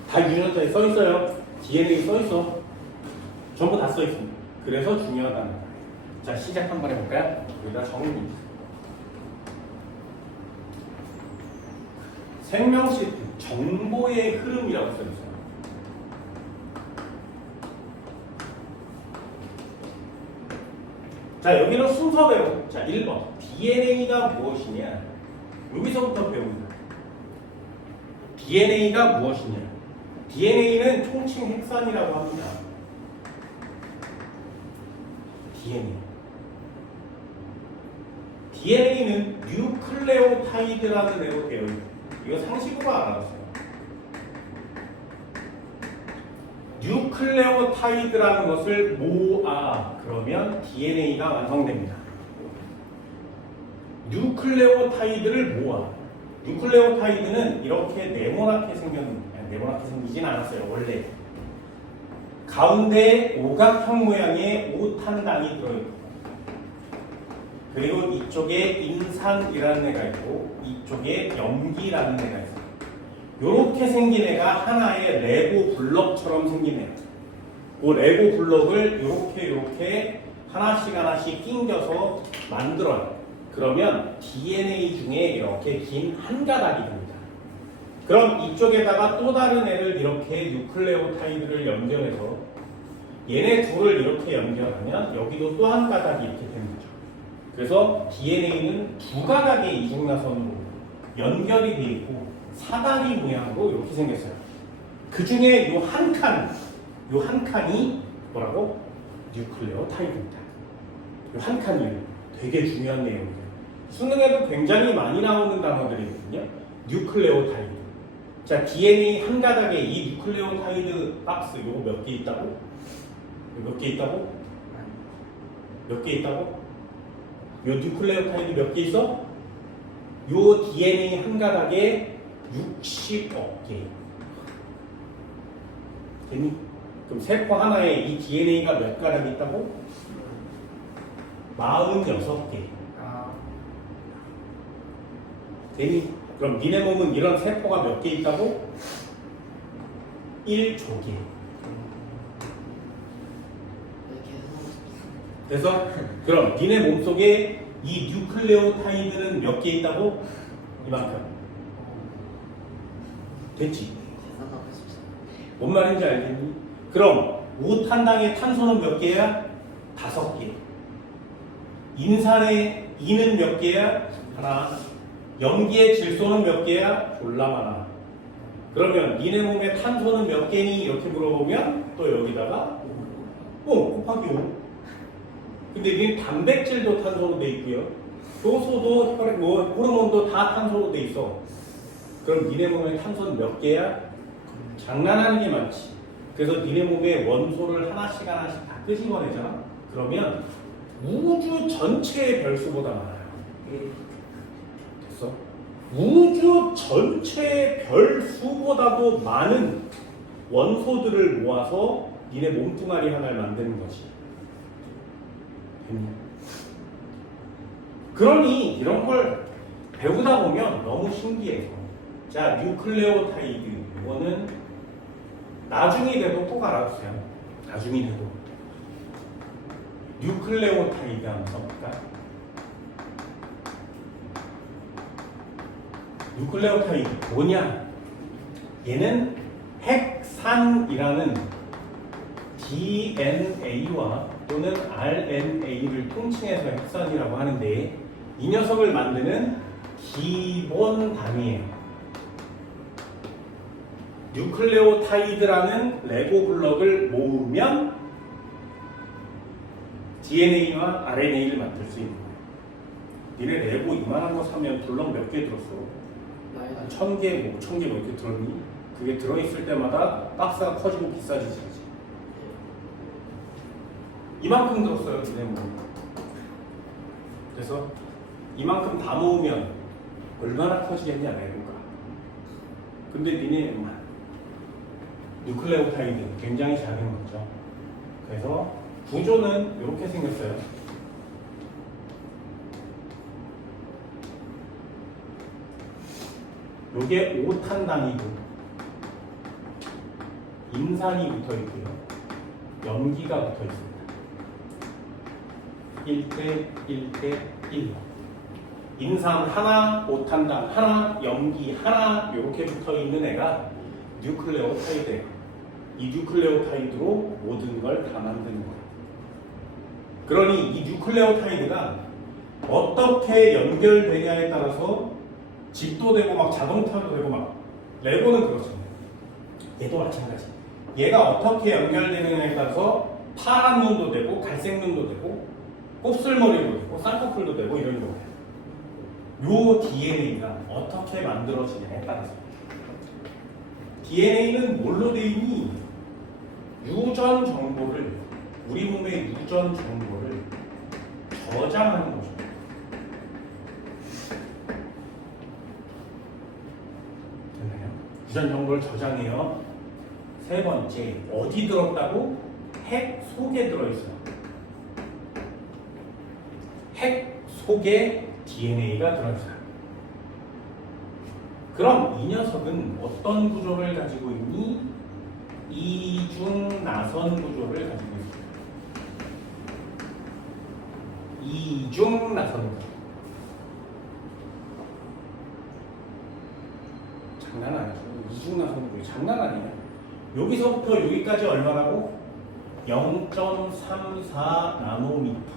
다 유전자에 써 있어요. DNA에 써 있어. 전부 다 써 있습니다. 그래서 중요하다는 거예요. 자, 시작 한번 해볼까요? 여기다 정리. 생명식 정보의 흐름이라고 써 있어요. 자, 여기는 순서대로. 자, 1번. DNA가 무엇이냐? 여기서부터 배웁니다. DNA가 무엇이냐? DNA는 총칭 핵산이라고 합니다. DNA는 뉴클레오타이드라는 애로 되어 있어요. 이거 상식으로 알아봤어요. 뉴클레오타이드라는 것을 모아 그러면 DNA가 완성됩니다. 뉴클레오타이드를 모아. 뉴클레오타이드는 이렇게 네모나게 생겼는데, 네모나게 생기진 않았어요. 원래 가운데 오각형 모양의 5탄당이 들어있고, 그리고 이쪽에 인산이라는 애가 있고 이쪽에 염기라는 애가 있어요. 이렇게 생긴 애가 하나의 레고 블럭처럼 생긴 애. 그 레고 블럭을 이렇게 하나씩 낑겨서 만들어요. 그러면 DNA 중에 이렇게 긴 한 가닥이 됩니다. 그럼 이쪽에다가 또 다른 애를 이렇게 뉴클레오타이드를 연결해서 얘네 둘을 이렇게 연결하면 여기도 또 한 가닥이 이렇게 되는 거죠. 그래서 DNA는 두 가닥의 이중나선으로 연결이 되어 있고 사다리 모양으로 이렇게 생겼어요. 그 중에 이 한 칸, 요 한 칸이 뭐라고? 뉴클레오타이드입니다. 요 한 칸이 되게 중요한 내용이에요. 수능에도 굉장히 많이 나오는 단어들이거든요. 뉴클레오타이드. 자, DNA 한 가닥에 이 뉴클레오타이드 박스 요거 몇 개 있다고? 몇 개 있다고? 몇 개 있다고? 요 뉴클레오타이드 몇 개 있어? 요 DNA 한 가닥에 60억 개. 됐니? 그럼 세포 하나에 이 DNA가 몇 가닥 있다고? 46개. 됐니? 그럼 니네 몸은 이런 세포가 몇 개 있다고? 1조 개. 그래서 그럼 니네 몸속에 이 뉴클레오타이드는 몇 개 있다고? 이만큼. 됐지? 뭔 말인지 알겠니? 그럼 5탄당의 탄소는 몇 개야? 5개. 인산의 E는 몇 개야? 하나. 염기의 질소는 몇 개야? 졸라 많아. 그러면 니네 몸의 탄소는 몇 개니? 이렇게 물어보면 또 여기다가 곱하기 5. 근데 이게 단백질도 탄소로 돼 있고요. 효소도 호르몬도 다 탄소로 돼 있어. 그럼 니네 몸의 탄소는 몇 개야? 장난하는 게 많지. 그래서 니네 몸의 원소를 하나씩 다 끄집어내잖아. 그러면 우주 전체의 별수보다 많아요. 됐어? 우주 전체의 별수보다도 많은 원소들을 모아서 니네 몸뚱아리 하나를 만드는 거지. 됐니? 그러니 이런 걸 배우다 보면 너무 신기해서. 자, 뉴클레오타이드 이거는 나중이 돼도 꼭 알아두세요. 나중이 돼도 뉴클레오타이드 한번 써볼까? 뉴클레오타이드 뭐냐? 얘는 핵산이라는 DNA와 또는 RNA를 통칭해서 핵산이라고 하는데 이 녀석을 만드는 기본 단위예요. 뉴클레오타이드라는 레고 블럭을 모으면 DNA와 RNA를 만들 수 있는 거예요. 니네 레고 이만한 거 사면 블럭 몇 개 들었어? 1000개, 5000개 몇 개 들었니? 그게 들어있을 때마다 박스가 커지고 비싸지지. 이만큼 들었어요, 니네 뭐. 그래서 이만큼 다 모으면 얼마나 커지겠냐, 레고가. 근데 니네 뉴클레오타이드 굉장히 작은 거죠. 그래서 구조는 이렇게 생겼어요. 요게 5탄당이고 인산이 붙어 있고요. 염기가 붙어 있습니다. 1대 1대 1. 인산 하나, 5탄당 하나, 염기 하나 이렇게 붙어 있는 애가 뉴클레오타이드예요. 이 뉴클레오타이드로 모든 걸 다 만드는 거예요. 그러니 이 뉴클레오타이드가 어떻게 연결되냐에 따라서 집도 되고 막 자동차도 되고 막 레고는 그렇습니다. 얘도 마찬가지. 얘가 어떻게 연결되느냐에 따라서 파란 눈도 되고 갈색 눈도 되고 곱슬머리도 되고 쌍꺼풀도 되고 이런 거예요. 요 DNA가 어떻게 만들어지냐에 따라서. DNA는 뭘로 되어 있니? 유전 정보를, 우리 몸의 유전 정보를 저장하는 거죠. 됐나요? 유전 정보를 저장해요. 세 번째, 어디 들었다고? 핵 속에 들어있어요. 핵 속에 DNA가 들어있어요. 그럼 이 녀석은 어떤 구조를 가지고 있니? 이중나선 구조를 가지고 있습니다. 이중나선 구조. 장난 아니죠. 이중나선 구조 장난 아니에요. 여기서부터 여기까지 얼마라고? 0.34 나노미터.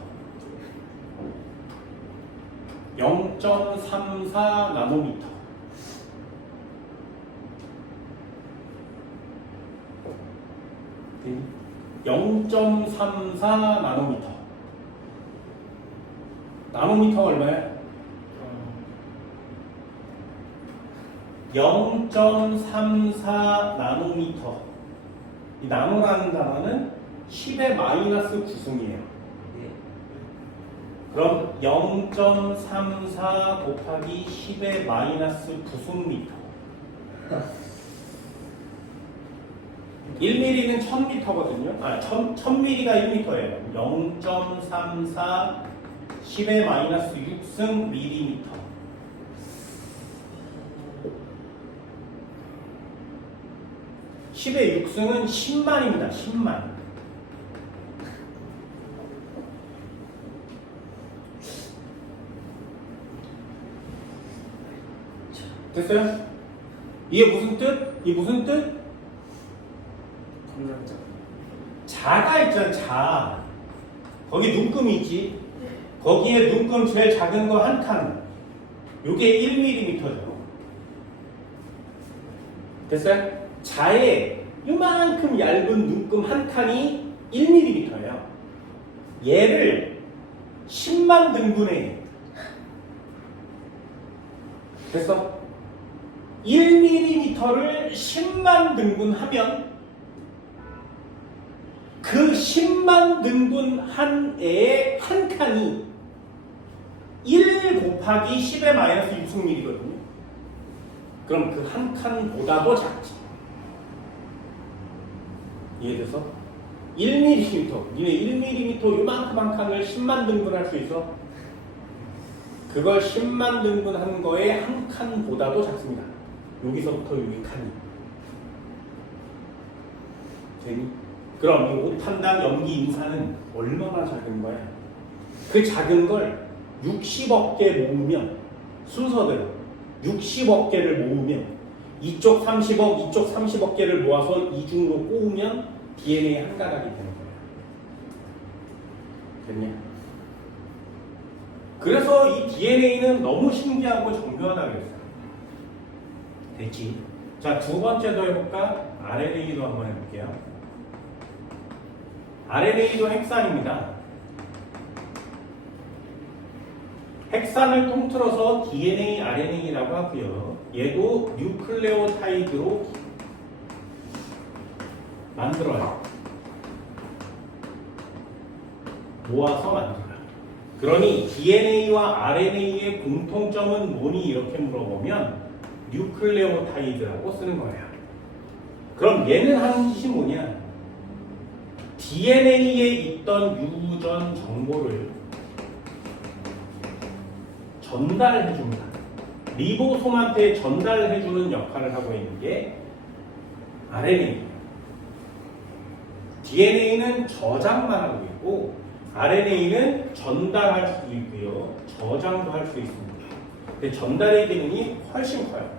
0.34 나노미터. 0.34 나노미터. 나노미터가 얼마야? 0.34 나노미터. 이 나노라는 단어는 10의 마이너스 9승이에요. 네. 그럼 0.34 곱하기 10의 마이너스 9승미터. 1mm는 1000m거든요. 1000mm가 1m예요. 0.34 10의 마이너스 6승 밀리미터. 10의 6승은 10만입니다. 10만. 됐어요? 이게 무슨 뜻? 이게 무슨 뜻? 건강자. 자가 있잖아. 자. 거기 눈금이 있지. 거기에 눈금 제일 작은 거 한 칸. 요게 1mm죠. 됐어요? 자에 이만큼 얇은 눈금 한 칸이 1mm예요. 얘를 10만 등분해. 됐어? 1mm를 10만 등분하면 그 10만 등분한 애의 한 칸이 1 곱하기 10의 마이너스 6승밀이거든요. 그럼 그 한 칸보다도 작지. 이해돼서? 1mm, 니네 1mm 요만큼 한 칸을 10만 등분할 수 있어? 그걸 10만 등분한 거에 한 칸보다도 작습니다. 여기서부터 여기 칸이. 되니? 그럼 이 오탄당 염기 인산은 얼마나 작은 거야? 그 작은 걸 60억 개 모으면 순서대로 60억 개를 모으면 이쪽 30억, 이쪽 30억 개를 모아서 이중으로 꼬우면 DNA 한 가닥이 되는 거야. 됐냐? 그래서 이 DNA는 너무 신기하고 정교하다 그랬어요. 됐지? 자, 두 번째도 해볼까? RNA도 한번 해볼게요. RNA도 핵산입니다. 핵산을 통틀어서 DNA, RNA라고 하고요. 얘도 뉴클레오타이드로 만들어요. 모아서 만들어요. 그러니 DNA와 RNA의 공통점은 뭐니? 이렇게 물어보면 뉴클레오타이드라고 쓰는 거예요. 그럼 얘는 하는 짓이 뭐냐? DNA에 있던 유전 정보를 전달해줍니다. 리보솜한테 전달해주는 역할을 하고 있는 게 RNA. DNA는 저장만 하고 있고 RNA는 전달할 수도 있고요. 저장도 할 수 있습니다. 근데 전달의 기능이 훨씬 커요.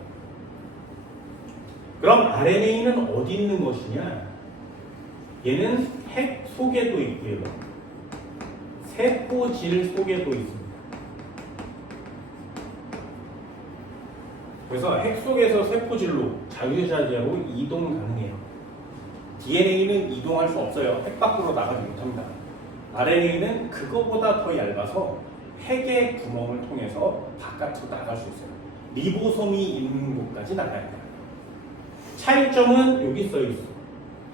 그럼 RNA는 어디 있는 것이냐? 얘는 핵 속에도 있고요. 세포질 속에도 있습니다. 그래서 핵 속에서 세포질로 자유자재로 이동 가능해요. DNA는 이동할 수 없어요. 핵 밖으로 나가지 못합니다. RNA는 그거보다 더 얇아서 핵의 구멍을 통해서 바깥으로 나갈 수 있어요. 리보솜이 있는 곳까지 나가야 돼요. 차이점은 여기 써 있어.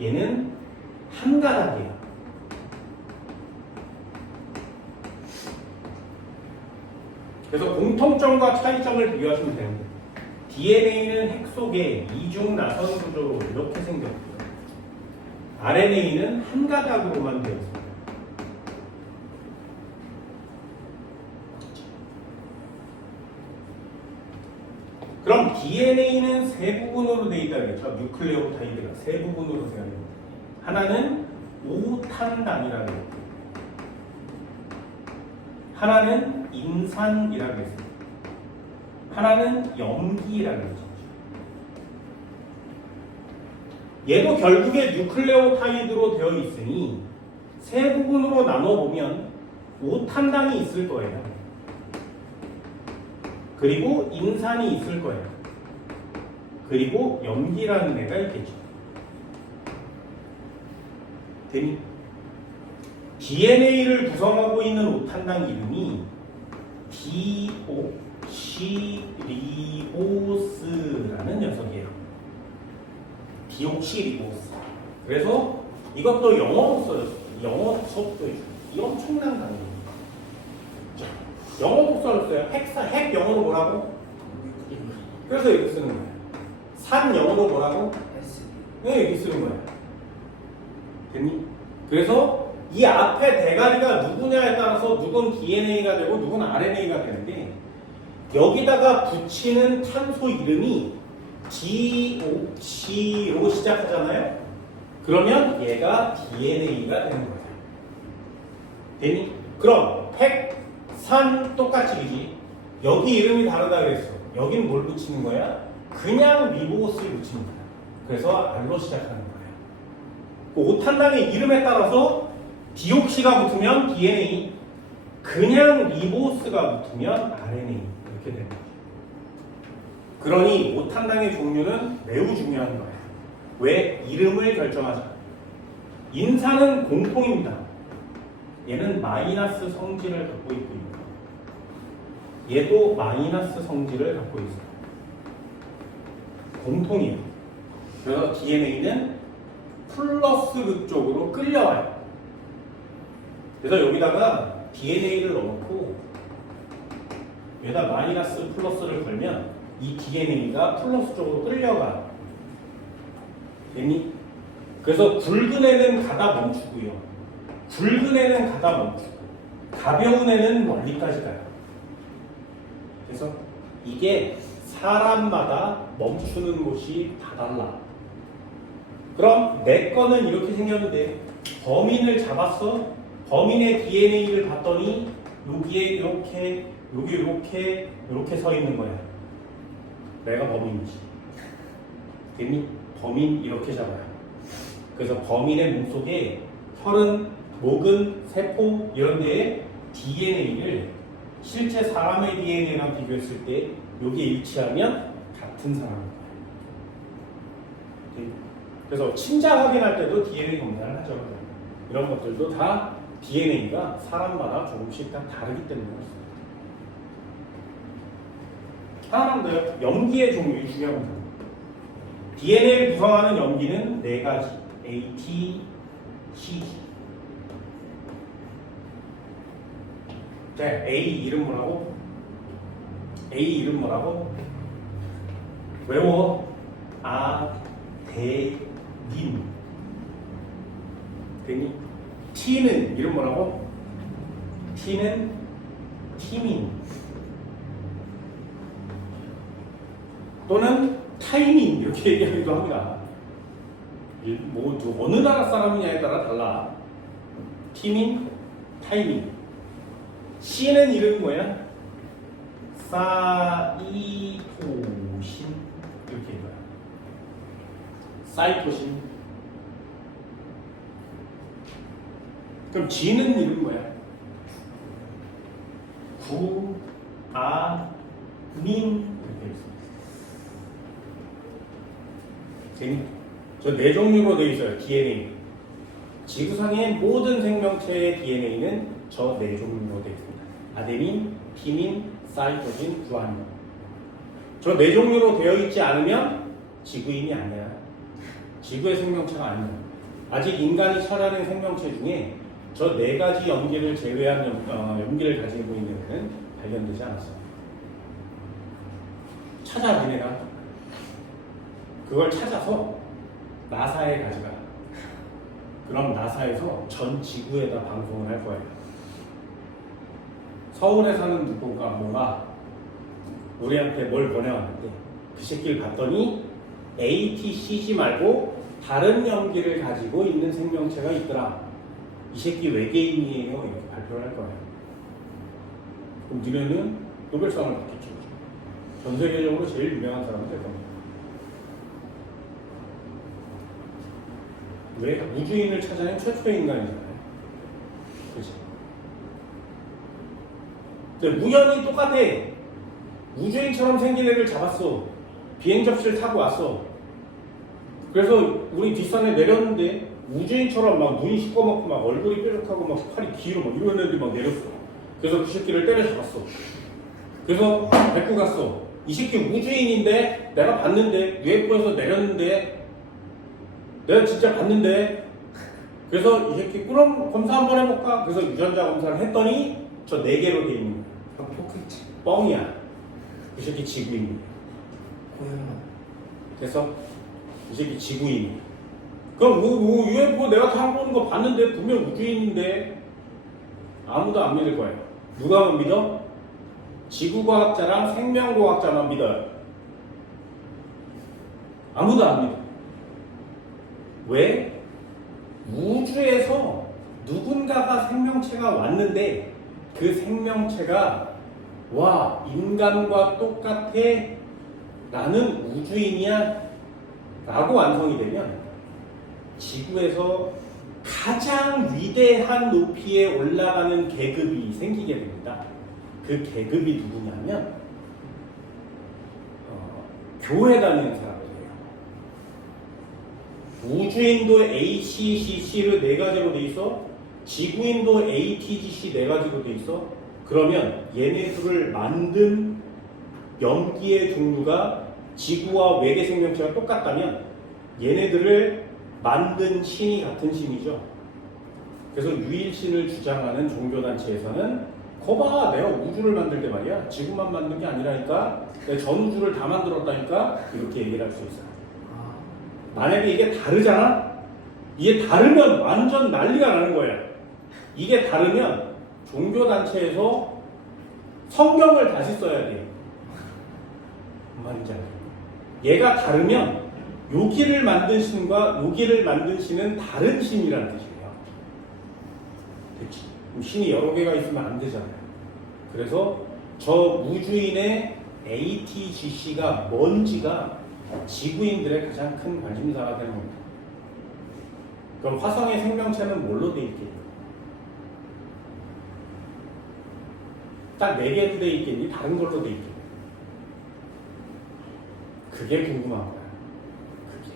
얘는 한 가닥이에요. 그래서 공통점과 차이점을 비교하시면 되는데 DNA는 핵 속에 이중 나선 구조로 이렇게 생겼고요. RNA는 한 가닥으로만 되어 있습니다. 그럼 DNA는 세 부분으로 되어 있다고 했죠. 뉴클레오타이드가 세 부분으로 되어 있습니다. 하나는 5탄당이라고 했고 하나는 인산이라고 했습니다. 하나는 염기라고 했죠. 얘도 결국에 뉴클레오타이드로 되어 있으니 세 부분으로 나눠보면 5탄당이 있을 거예요. 그리고 인산이 있을 거예요. 그리고 염기라는 애가 있겠죠. 되니? DNA를 구성하고 있는 오탄당 이름이 디옥시리보스라는 녀석이에요. 디옥시리보스. 그래서 이것도 영어로 써졌어요. 영어 수업도 있어요. 이 엄청난 단어입니다. 자, 영어로 써졌어요. 핵 영어로 뭐라고? 그래서 이렇게 쓰는 거예요. 산 영어로 뭐라고? 네, 이렇게 쓰는 거예요. 됐니? 그래서 이 앞에 대가리가 누구냐에 따라서 누군 DNA가 되고 누군 RNA가 되는데 여기다가 붙이는 탄소 이름이 디옥시로 시작하잖아요. 그러면 얘가 DNA가 되는 거예요. 됐니? 그럼 핵, 산 똑같이 그지? 여기 이름이 다르다 그랬어. 여긴 뭘 붙이는 거야? 그냥 리보스를 붙이는 거야. 그래서 R로 시작하는 거예요. 그 오탄당의 이름에 따라서 디옥시가 붙으면 DNA, 그냥 리보스가 붙으면 RNA 이렇게 되는 거죠. 그러니 오탄당의 종류는 매우 중요한 거예요. 왜? 이름을 결정하자. 인산은 공통입니다. 얘는 마이너스 성질을 갖고 있고요. 얘도 마이너스 성질을 갖고 있어요. 공통이에요. 그래서 DNA는 플러스 극 쪽으로 끌려와요. 그래서 여기다가 DNA를 넣고 여기다 마이너스 플러스를 걸면 이 DNA가 플러스 쪽으로 끌려가요. 됐니? 그래서 굵은 애는 가다 멈추고요. 굵은 애는 가다 멈추고 가벼운 애는 멀리까지 가요. 그래서 이게 사람마다 멈추는 곳이 다 달라. 그럼 내 거는 이렇게 생겼는데 범인을 잡았어? 범인의 DNA를 봤더니 여기에 이렇게, 여기 이렇게 서 있는 거야. 내가 범인이지. 됐니? 범인 이렇게 잡아요. 그래서 범인의 몸속에 혈흔, 목은, 세포 이런 데에 DNA를 실제 사람의 DNA랑 비교했을 때 여기에 일치하면 같은 사람인 거예요. 그래서 친자 확인할 때도 DNA 검사를 하죠. 이런 것들도 다 DNA가 사람마다 조금씩 다 다르기 때문에 그렇습니다. 하나만 더요. 염기의 종류 중요한 겁니다. DNA를 구성하는 염기는 4가지. A, T, C, G. 자, A 이름 뭐라고? A 이름 뭐라고? 외워. 아데닌. 되니? T는 이름 뭐라고? T는 티민. 또는 타이민 이렇게 얘기하기도 합니다. 뭐 어느 나라 사람이냐에 따라 달라. 티민, 타이민. C는 이름 뭐야? 사이토신 이렇게 읽어요. 사이토신. 그럼 G는 이름 뭐야? 구아닌 이렇게 있습니다. 저 4종류로 되어 있어요. DNA. 지구상의 모든 생명체의 DNA는 저 4종류로 되어 있습니다. 아데닌, 티민, 사이토신, 구아닌. 저 4종류로 되어 있지 않으면 지구인이 아니야. 지구의 생명체가 아니야. 아직 인간이 찾아낸 생명체 중에 저 4가지 염기를 제외한 염기를 가지고 있는 애는 발견되지 않았어요. 찾아 니네가 그걸 찾아서 나사에 가져가. 그럼 나사에서 전 지구에다 방송을 할 거예요. 서울에 사는 누군가 뭐가 우리한테 뭘 보내왔는데 그 새끼를 봤더니 ATCG 말고 다른 염기를 가지고 있는 생명체가 있더라. 이 새끼 외계인이에요. 이렇게 발표를 할 거예요. 그럼 니네는 노벨상을 받겠죠. 전 세계적으로 제일 유명한 사람이 될 겁니다. 왜? 우주인을 찾아낸 최초의 인간이잖아요. 그렇지? 우연히 똑같아. 우주인처럼 생긴 애를 잡았어. 비행 접시를 타고 왔어. 그래서 우리 뒷산에 내렸는데 우주인처럼 막 눈이 시꺼멓고 막 얼굴이 뾰족하고 막 팔이 길어 막 이런 애들이 막 내렸어. 그래서 그 새끼를 때려잡았어. 그래서 데리고 갔어. 이 새끼 우주인인데 내가 봤는데 UFO에서 내렸는데 내가 진짜 봤는데 그래서 이 새끼 그럼 검사 한번 해볼까? 그래서 유전자 검사를 했더니 저 4개로 돼 있는 거야. 포켓 뻥이야. 이 새끼 지구인이야. 고양아. 그래서 이 새끼 지구인이야. 그럼 UFO 내가 타고 오는 거 봤는데 분명 우주인인데 아무도 안 믿을 거예요. 누가만 믿어? 지구과학자랑 생명과학자만 믿어요. 아무도 안 믿어. 왜? 우주에서 누군가가 생명체가 왔는데 그 생명체가 와 인간과 똑같아 나는 우주인이야 라고 완성이 되면 지구에서 가장 위대한 높이에 올라가는 계급이 생기게 됩니다. 그 계급이 누구냐면 교회 다니는 사람들이에요. 우주인도 ACCC를 4가지로 돼 있어. 지구인도 ATGC 4가지로 돼 있어. 그러면 얘네들을 만든 염기의 종류가 지구와 외계 생명체가 똑같다면 얘네들을 만든 신이 같은 신이죠. 그래서 유일신을 주장하는 종교단체에서는 거봐 내가 우주를 만들 때 말이야 지구만 만든 게 아니라니까 내가 전 우주를 다 만들었다니까 이렇게 얘기를 할 수 있어요. 만약에 이게 다르잖아? 이게 다르면 완전 난리가 나는 거야. 이게 다르면 종교단체에서 성경을 다시 써야 돼. 말인지 알죠? 얘가 다르면 여기를 만든 신과 여기를 만든 신은 다른 신이라는 뜻이에요. 그렇지? 그럼 신이 여러 개가 있으면 안 되잖아요. 그래서 저 우주인의 ATGC가 뭔지가 지구인들의 가장 큰 관심사가 되는 겁니다. 그럼 화성의 생명체는 뭘로 돼 있겠니? 딱 4개로 돼 있겠니? 다른 걸로 돼 있겠니? 그게 궁금한 거야. 그게.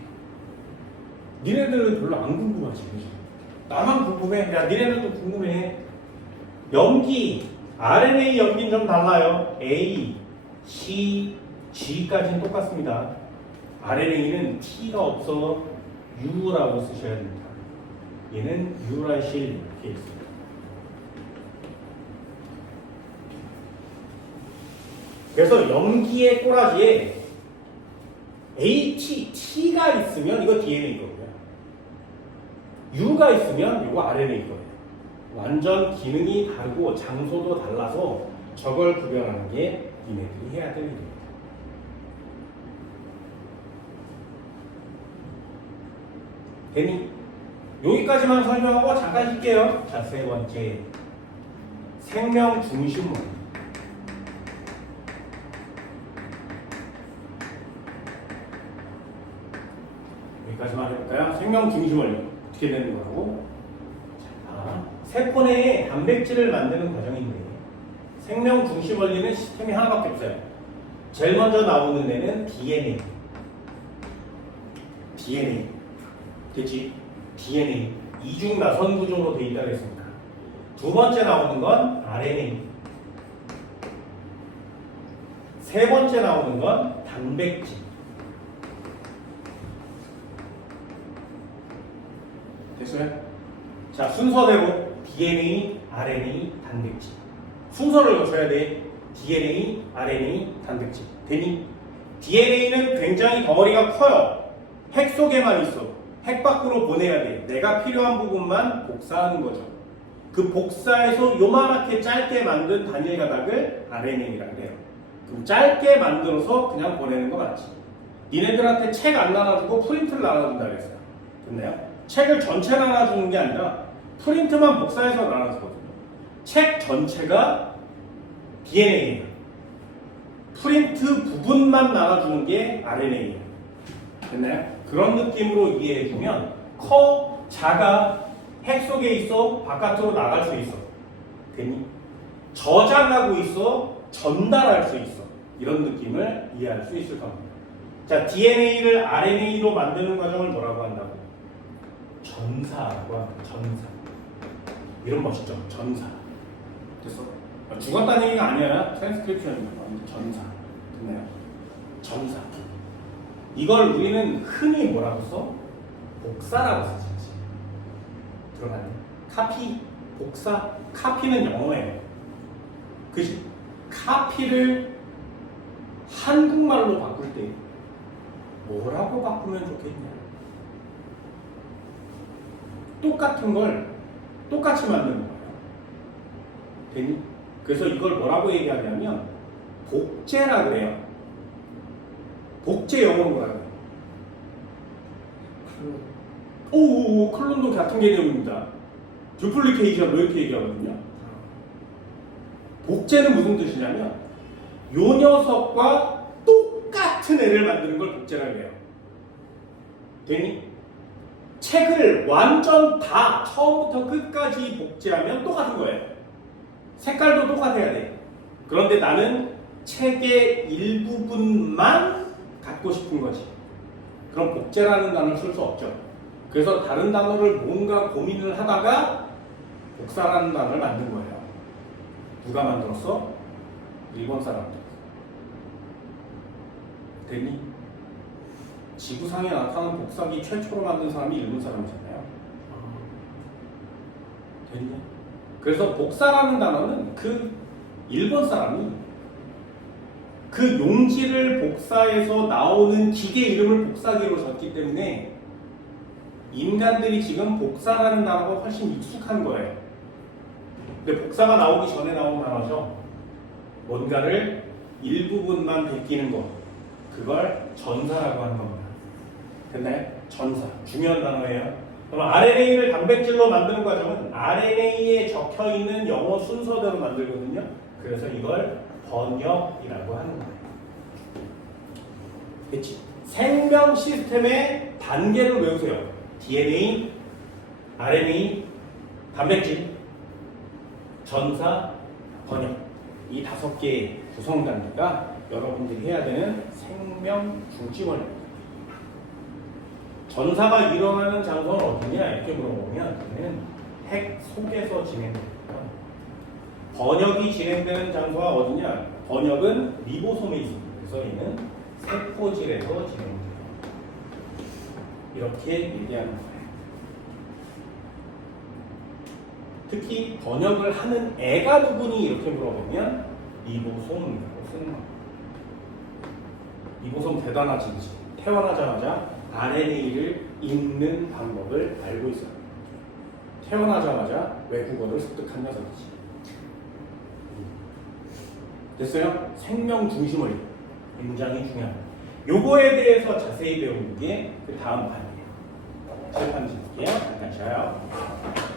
니네들은 별로 안 궁금하지, 그지? 나만 궁금해. 야, 니네들도 궁금해. 염기, RNA 염기는 좀 달라요. A, C, G까지는 똑같습니다. RNA는 T가 없어 U라고 쓰셔야 됩니다. 얘는 유라실 이렇게 있어요. 그래서 염기의 꼬라지에 T가 있으면 이거 DNA 거고요. U가 있으면 이거 RNA 거예요. 완전 기능이 다르고 장소도 달라서 저걸 구별하는 게 니네들이 해야 될 일입니다. 되니? 여기까지만 설명하고 잠깐 쉴게요. 자, 3번째. 생명 중심론. 여기까지만 해볼까요? 생명 중심원리. 어떻게 되는 거라고? 자, 세포 내에 단백질을 만드는 과정인데 생명 중심 원리는 시스템이 하나밖에 없어요. 제일 먼저 나오는 데는 DNA. 그치? DNA. 이중 나선 구조로 되어 있다고 했습니다. 두 번째 나오는 건 RNA. 세 번째 나오는 건 단백질. 됐어요? 자, 순서대로 DNA, RNA, 단백질. 순서를 맞춰야 돼. DNA, RNA, 단백질. 되니? DNA는 굉장히 덩어리가 커요. 핵 속에만 있어. 핵 밖으로 보내야 돼. 내가 필요한 부분만 복사하는 거죠. 그 복사해서 요만하게 짧게 만든 단일 가닥을 RNA라고 해요. 그럼 짧게 만들어서 그냥 보내는 거 맞지? 니네들한테 책 안 나눠주고 프린트를 나눠준다 그랬어요. 됐나요? 책을 전체를 나눠주는 게 아니라 프린트만 복사해서 나눠주거든요. 책 전체가 DNA예요. 프린트 부분만 나눠주는 게 RNA예요. 됐나요? 그런 느낌으로 이해해주면 커, 작아, 핵 속에 있어, 바깥으로 나갈 수 있어. 되니? 저장하고 있어, 전달할 수 있어. 이런 느낌을 이해할 수 있을 겁니다. 자, DNA를 RNA로 만드는 과정을 뭐라고 한다고? 전사라고 합니다. 전사. 이름 멋있죠? 전사. 됐어? 죽었다는 얘기가 아니야. 트랜스크립션입니다. 전사. 됐나요? 전사. 이걸 우리는 흔히 뭐라고 써? 복사라고 쓰지. 들어봤니? 카피, 복사. 카피는 영어예요. 그지? 카피를 한국말로 바꿀 때 뭐라고 바꾸면 좋겠냐? 똑같은 걸 똑같이 만드는 거예요. 되니? 그래서 이걸 뭐라고 얘기하냐면 복제라 그래요. 복제 영어로 뭐라 그래요? 오오오, 클론도 같은 개념입니다. 듀플리케이션 뭐 이렇게 얘기하거든요. 복제는 무슨 뜻이냐면 요 녀석과 똑같은 애를 만드는 걸 복제라 그래요. 되니? 책을 완전 다 처음부터 끝까지 복제하면 똑같은 거예요. 색깔도 똑같아야 돼. 그런데 나는 책의 일부분만 갖고 싶은 거지. 그럼 복제라는 단어를 쓸 수 없죠. 그래서 다른 단어를 뭔가 고민을 하다가 복사라는 단어를 만든 거예요. 누가 만들었어? 일본 사람들. 되니? 지구상에 나타난 복사기 최초로 만든 사람이 일본 사람이잖아요. 됐냐? 그래서 복사라는 단어는 그 일본 사람이 그 용지를 복사해서 나오는 기계 이름을 복사기로 줬기 때문에 인간들이 지금 복사라는 단어가 훨씬 익숙한 거예요. 근데 복사가 나오기 전에 나온 단어죠. 뭔가를 일부분만 베끼는 것. 그걸 전사라고 하는 겁니다. 됐나요? 전사. 중요한 단어예요. 그럼 RNA를 단백질로 만드는 과정은 RNA에 적혀있는 영어 순서대로 만들거든요. 그래서 이걸 번역이라고 하는 거예요. 그치? 생명 시스템의 단계를 외우세요. DNA, RNA, 단백질, 전사, 번역. 이 5개의 구성 단계가 여러분들이 해야 되는 생명 중심원입니다. 전사가 일어나는 장소는 어디냐? 이렇게 물어보면 그는 핵 속에서 진행됩니다. 번역이 진행되는 장소가 어디냐? 번역은 리보솜에 있습니다. 그래서 얘는 세포질에서 진행돼요. 이렇게 얘기하는 거예요. 특히 번역을 하는 애가 누구니? 이렇게 물어보면 리보솜이라고 쓰는 겁니다. 리보솜 대단하지, 그치? 태어나자마자 RNA를 읽는 방법을 알고 있어요. 태어나자마자 외국어를 습득한 녀석이지. 됐어요? 생명 중심을 굉장히 중요합니다. 요거에 대해서 자세히 배우는 게 그 다음 판이에요. 제 판 드릴게요. 잠깐 쉬어요.